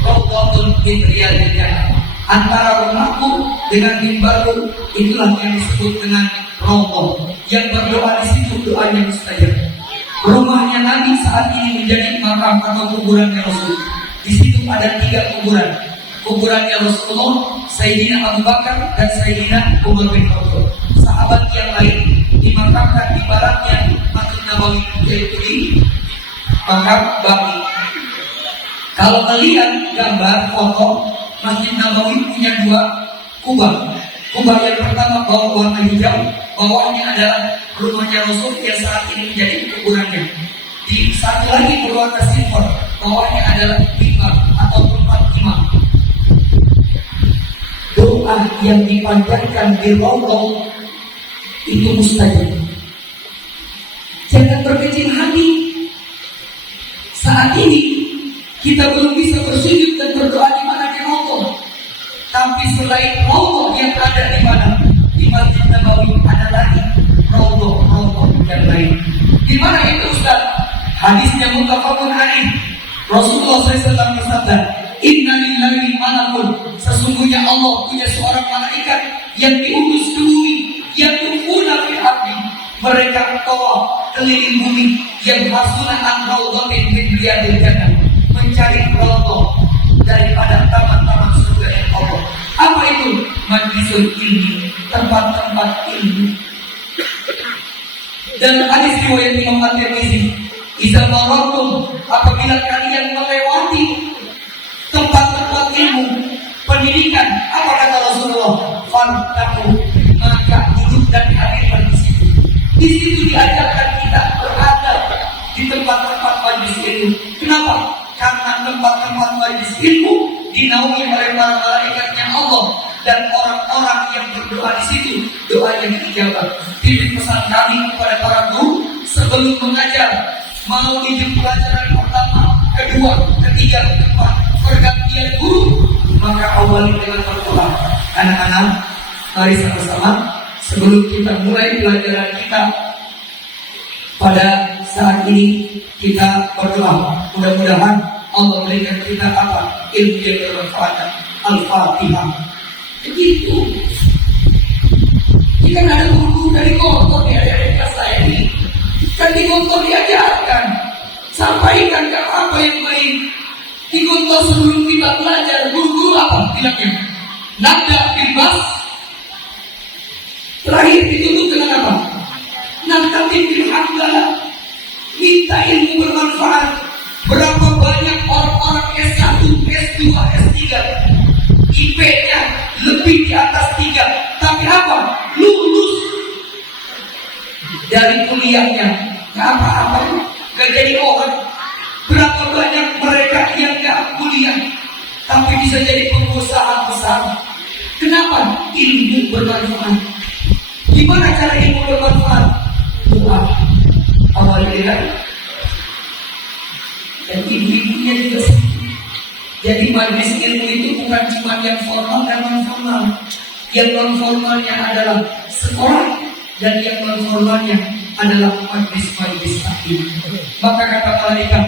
Raudhatun min riyadil jannah." Antara rumahku dengan mimbarku itulah yang disebut dengan Raudhah. Yang berdoa di situ doanya mustajab. Rumahnya Nabi saat ini menjadi makam atau kuburannya Rasul. Di situ ada 3 kuburan. Kuburannya Rasulullah, Sayyidina Abu Bakar dan Sayyidina Umar bin Khattab. Sahabat yang lain dimakamkan di baratnya Masjid Nabawi, yaitu di makam Baqi. Kalau melihat gambar foto, Masjid Nabawi punya 2 kubah. Kubah yang pertama warna hijau, bawahnya adalah rumahnya Rasul yang saat ini menjadi kuburannya. Di satu lagi berwarna silver, bawahnya adalah mimbar atau tempat imam. Doa yang dipanjatkan di Raudhah itu mustajab. Jangan berkecil hati. Saat ini kita belum bisa bersujud dan berdoa di mana di Raudhah. Tapi selain Raudhah yang ada di mana? Di Masjid Nabawi ada lagi Raudhah yang lain. Di mana itu Ustaz? Hadisnya muttafaqun alaih. Rasulullah SAW bersabda, "Inna lillahi malakun." Sesungguhnya Allah punya seorang malaikat yang diutus ke bumi, yang tufuna fil ardi. Mereka tawaf keliling bumi, yang hasuna an raudhatin min riyadil jannah, mencari raudhah daripada taman-taman surga yang Allah. Apa itu? Majlisul ilmi, tempat-tempat ilmu. Dan hadis riwayat Imam At-Tirmidzi, "Idza marartum," apabila kalian melewati tempat-tempat ilmu, pendidikan, apa kata Rasulullah? "Fantahu," maka duduk dan hadirkan di situ. Di situ diajarkan kita beradab di tempat-tempat majelis ilmu. Kenapa? Karena tempat-tempat majelis ilmu dinaungi oleh para malaikatnya Allah, dan orang-orang yang berdoa di situ doanya dijawab. Titip pesan kami kepada para guru sebelum mengajar, mau di pelajaran pertama, kedua, ketiga, keempat, pergantian guru, maka awali dengan berdoa. Anak-anak, mari sama-sama sebelum kita mulai pelajaran kita pada saat ini kita berdoa. Mudah-mudahan Allah berikan kita apa? Ilmu yang bermanfaat. Al-Fatihah. Begitu. Kita nggak ada guru dari Gontor di adik-adik kelas saya ini. Kan di Gontor diajarkan, sampaikan ke apa yang baik. Di Gontor sebelum kita belajar, guru apa bilangnya? Nabda bebas. Terakhir ditutup dengan apa? Nabda bilhamdalillah. Minta ilmu bermanfaat. Berapa banyak orang-orang kuliahnya, nggak apa-apa, nggak jadi orang. Berapa banyak mereka yang nggak kuliah, tapi bisa jadi pengusaha besar. Kenapa? Ilmu bermanfaat. Gimana cara ilmu bermanfaat? Doa. Awalnya dengan dan ibu-ibunya juga sih. Jadi majelis ilmu itu bukan cuma yang formal dan non formal. Yang non formalnya adalah sekolah, dan yang non formalnya adalah majelis taklim. Maka kata malaikat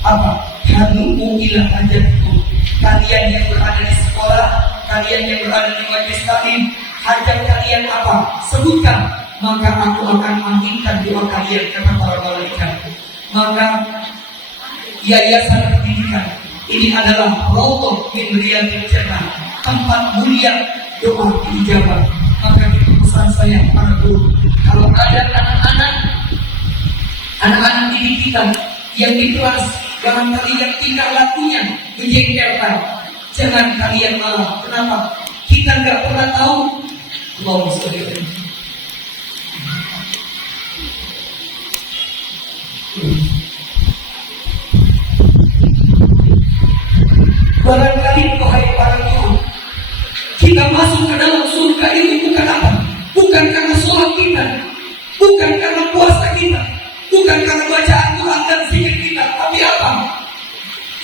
apa? Hanumu ila hajatku. Kalian yang berada di sekolah, kalian yang berada di majelis taklim, hajat kalian apa? Sebutkan, maka aku akan aminkan doa kalian, kata para malaikat. Maka yayasan pendidikan ini adalah rawdoh min riyadil jannah, tempat mulia doa diijabah. Maka itu pesan saya para guru, kalau ada anak-anak didik kita yang di kelas barangkali yang tingkah lakunya menjengkelkan, jangan kalian malah. Kenapa? Kita nggak pernah tahu. Allahumma sholli alaihi. Barangkali wahai para guru, kita masuk ke dalam surga itu bukan apa? Bukan karena sholat kita, bukan karena puasa kita, bukan karena baca Al-Quran dan zikir kita, tapi apa?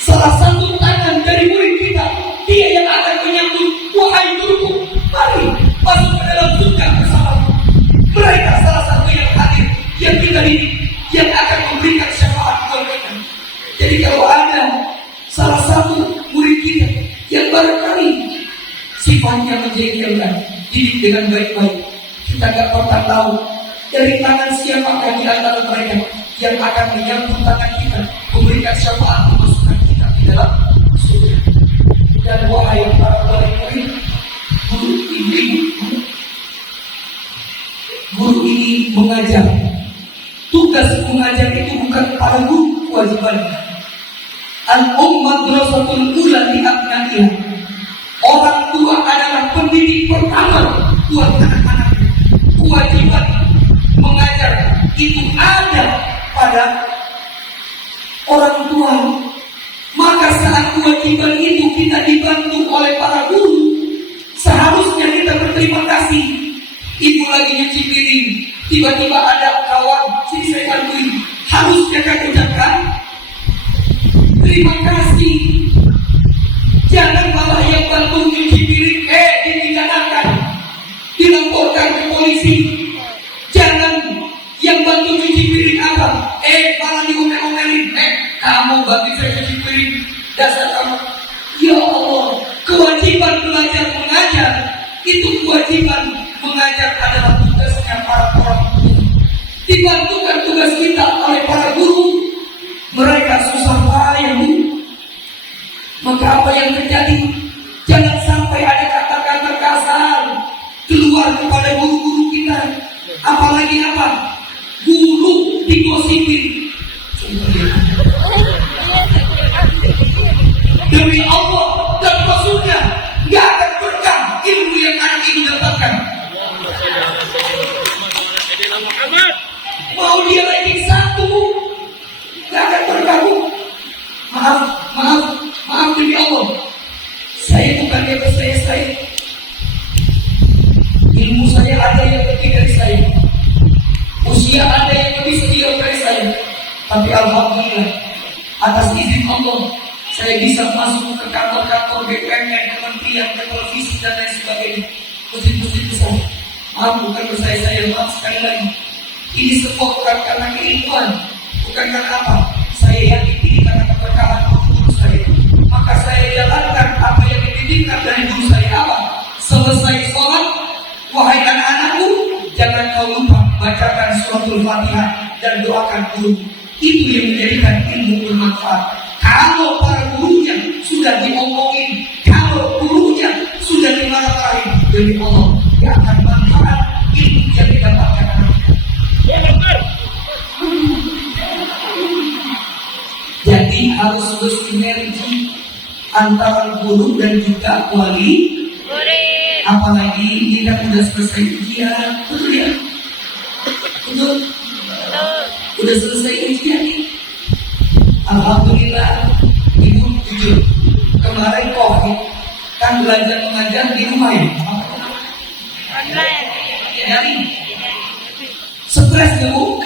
Salah satu tangan dari murid kita, dia yang akan menyambut, wahai guruku, mari masuk ke dalam surga bersama. Mereka salah satu yang hadir, yang kita didik, yang akan memberikan syafaat buat kita. Jadi kalau ada salah satu murid kita yang barangkali sifatnya menjengkelkan, didik dengan baik-baik. Kita gak pernah tahu dari tangan siapakah di antara mereka yang akan menyambut tangan kita, memberikan syafaat memasukkan kita di dalam surga. Dan wahai para murid, guru ini mengajar. Tugas mengajar itu bukan para guru kewajibannya. Al-Madrasatul Ula li abnaiha. Orang tua adalah pendidik pertama buat anak-anak. Kewajiban mengajar itu ada pada orang tua. Maka saat kewajiban itu kita dibantu oleh para guru, seharusnya kita berterima kasih. Ibu lagi nyuci piring, tiba-tiba ada kawan, sini saya bantuin. Harusnya kan ucapkan terima kasih. Jangan malah yang bantu nyuci piring dipidanakan, dilaporkan ke polisi. Jangan yang bantu nyuci piring apa? Malah diomel-omelin. Kamu bantu saya cuci piring, dasar kamu. Ya Allah, kewajiban belajar mengajar itu kewajiban mengajar adalah tugasnya para orang tua. Dibantukan tugas kita oleh para guru, mereka susah payah. Maka apa yang terjadi? Jangan sampai ada kata-kata kasar keluar kepada guru-guru kita. Apalagi apa? Guru digosipin. Demi Allah dan Rasulnya, gak akan berkah ilmu yang anak itu dapatkan. Mau dia ranking 1, gak akan berkah. Maaf demi Allah, saya bukan yang saya. Ilmu saya ada yang lebih dari saya, usia ada yang lebih senior dari saya. Tapi alhamdulillah, atas izin Allah, saya bisa masuk ke kantor-kantor BUMN, kementerian, ke televisi dan lain sebagainya. Masjid-masjid besar. Maaf bukan saya, maaf sekali lagi. Ini semua bukan karena keilmuan, bukan karena apa. Saya yakin ini karena keberkahan guru saya. Maka saya jalankan apa yang dititipkan dari guru saya apa. Selesai sholat, wahai anak-anakku, jangan kau lupa bacakan suratul Fatihah dan doakan guru. Itu yang menjadikan ilmu bermanfaat. Kalau para gurunya sudah diomongin, kalau gurunya sudah dimarahin, demi Allah, dia akan manfaat ilmu yang didapatkan. Jadi harus bersinergi antara guru dan juga wali. Apalagi ini kan sudah selesai ujian, betul ya? Betul. Udah selesai ujian nih. Alhamdulillah, ibu jujur. Kemarin COVID kan belajar mengajar di rumah ya. Online. Dari stres ya bu.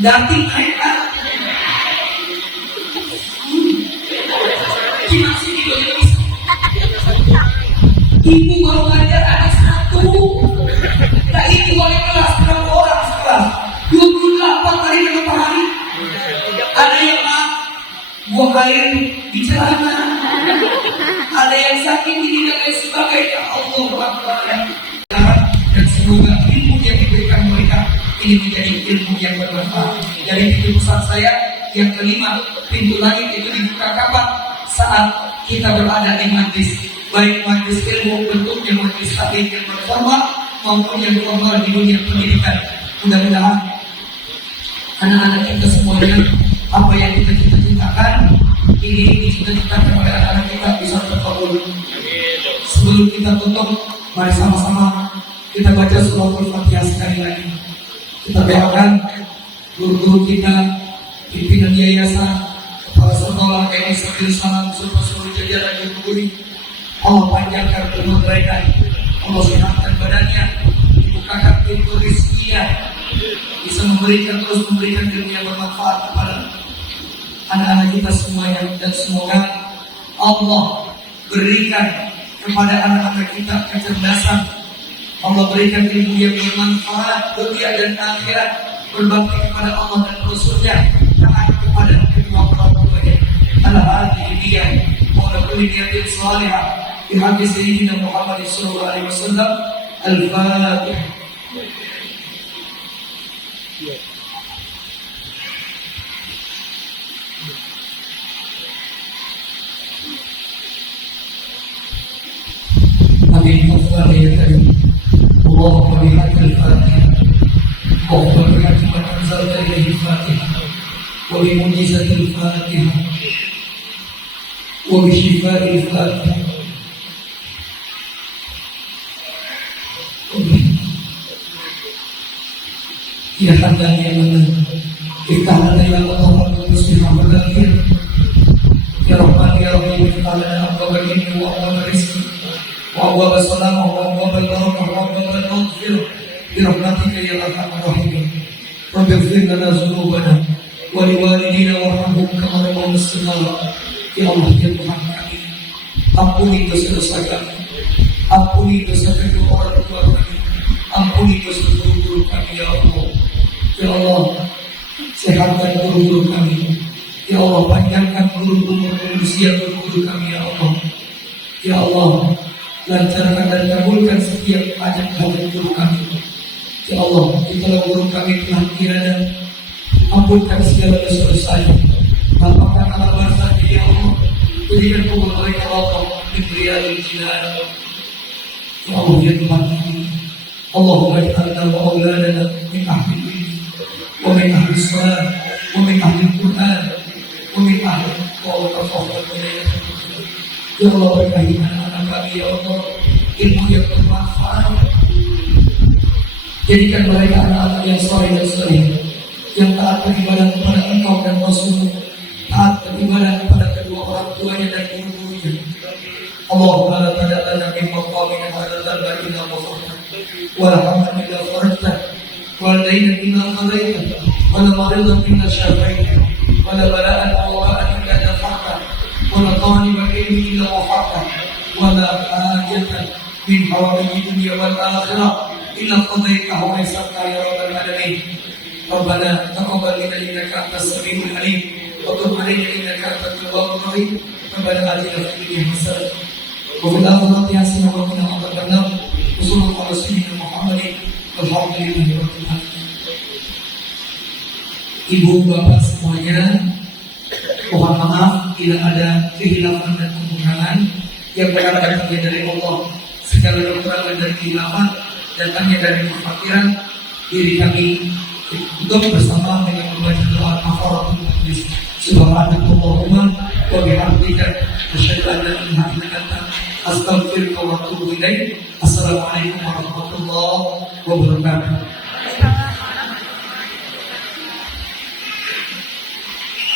Dating mereka. Gimana sih videonya bisa? Ibu mau ngajar anak satu. Nah ibu wali kelas berapa orang sekelas? 28 kali dalam hari. Ada yang buang air di celana. Ada yang sakit ini dan lain sebagainya. Allah Akbar. Dan semoga ilmu yang diberikan mereka ini menjadi ilmu yang bermanfaat. Jadi pintu pesan saya yang kelima, pintu langit itu dibuka kapan? Saat kita berada di majlis, baik majlis ilmu bentuknya majlis taklim yang berformal maupun yang formal di dunia pendidikan. Mudah-mudahan anak-anak kita semuanya apa yang kita cita-citakan ini dicita-citakan oleh anak-anak kita bisa terkabul. Sebelum kita tutup, mari sama-sama kita baca suratul Fatihah sekali lagi. Kita doakan guru-guru kita, pimpinan yayasan, kepala sekolah, TNI Sekil Salam, serta seluruh jajaran yang guru. Allah panjangkan umur mereka, Allah sehatkan badannya, dibukakan pintu rizkinya, bisa terus memberikan ilmu yang bermanfaat kepada anak-anak kita semuanya, dan semoga Allah berikan kepada anak-anak kita kecerdasan, Allah berikan ilmu yang bermanfaat dunia dan akhirat, berbakti kepada Allah dan Rasulnya, taat kepada kedua orang tuanya. Al-Hadi dia, wa kulli niyatin salihah, bi haqqi sayyidina Muhammad sallallahu alaihi wasallam. Al-Fatihah. Amin. اللهم بحق الفاتحة اللهم بحق ما أنزلت إليه الفاتحة وبمعجزة الفاتحة وبشفاء الفاتحة يا حنان يا منان افتح لنا يا الله وتصبح مدافع يا رحمن يا رحيم افتح لنا أبواب العلم وأبواب الرزق وأبواب السلامة وأبواب البركة وأبواب المغفرة برحمتك يا أرحم الراحمين. رب اغفر لنا ذنوبنا ولوالدينا وارحمهم كما ربونا صغارا. Ya Allah, ya Tuhan kami, ampuni dosa-dosa kami, ampuni dosa kedua orang tua kami, ampuni dosa guru-guru kami ya Allah. Ya Allah, sehatkan guru-guru kami. Ya Allah, panjangkan guru-guru usia guru-guru kami ya Allah. Ya Allah, lancarkan dan kabulkan setiap hajat guru kami. Ya Allah, jikalau guru kami telah tiada, ampunkan segala dosa-dosanya, lapangkan alam barzahnya ya Allah, berikan kubur mereka Allah diberi al-jinan. Ya Allah, ya Tuhan kami, Allahumma ij'alna wa auladana min ahli ilmi wa min ahli salat wa min ahli Quran wa min ahli tawaf wa laylatul qadr. Ya Allah, berkahi anak-anak kami ya Allah, ilmu yang bermanfaat. Jadikan mereka anak-anak yang soleh dan soleh, yang taat beribadah kepada Engkau dan Rasul, taat beribadah kepada kedua orang tuanya dan guru-gurunya. Allahumma la tada'lana min maqamina hadza dhanba illa ghafarta, wa la hamdan illa farajta, wa la daynan illa qadayta, wa la maridan illa shafaita, wa la bala'an aw waba'an illa dafa'ta, wa la taliban ilmi illa wafa'ta, wa la hajatan min hawaiji dunya wal akhirah illa qadaytaha wa yassarta ya rabbal alamin. Rabbana taqabbal minna innaka antas samiul alim wa tub 'alaina innaka antat tawwabur rahim. Rabbana atina fid dunya hasanah wa fil akhirati hasanah wa qina adzaban nar. Sallallahu alaihi wasallam Muhammadin walhamdulillahi rabbil alamin. Ibu bapak semuanya, mohon maaf bila ada kehilafan dan kekurangan yang datangnya dari Allah. Segala kekurangan dan kehilafan datangnya dari kefakiran diri kami untuk bersama dengan membaca doa kafaratul majlis. Subhanallahumma wa bihamdika asyhadu an la ilaha illa anta astaghfiruka wa atubu ilaik. Assalamualaikum warahmatullahi wabarakatuh.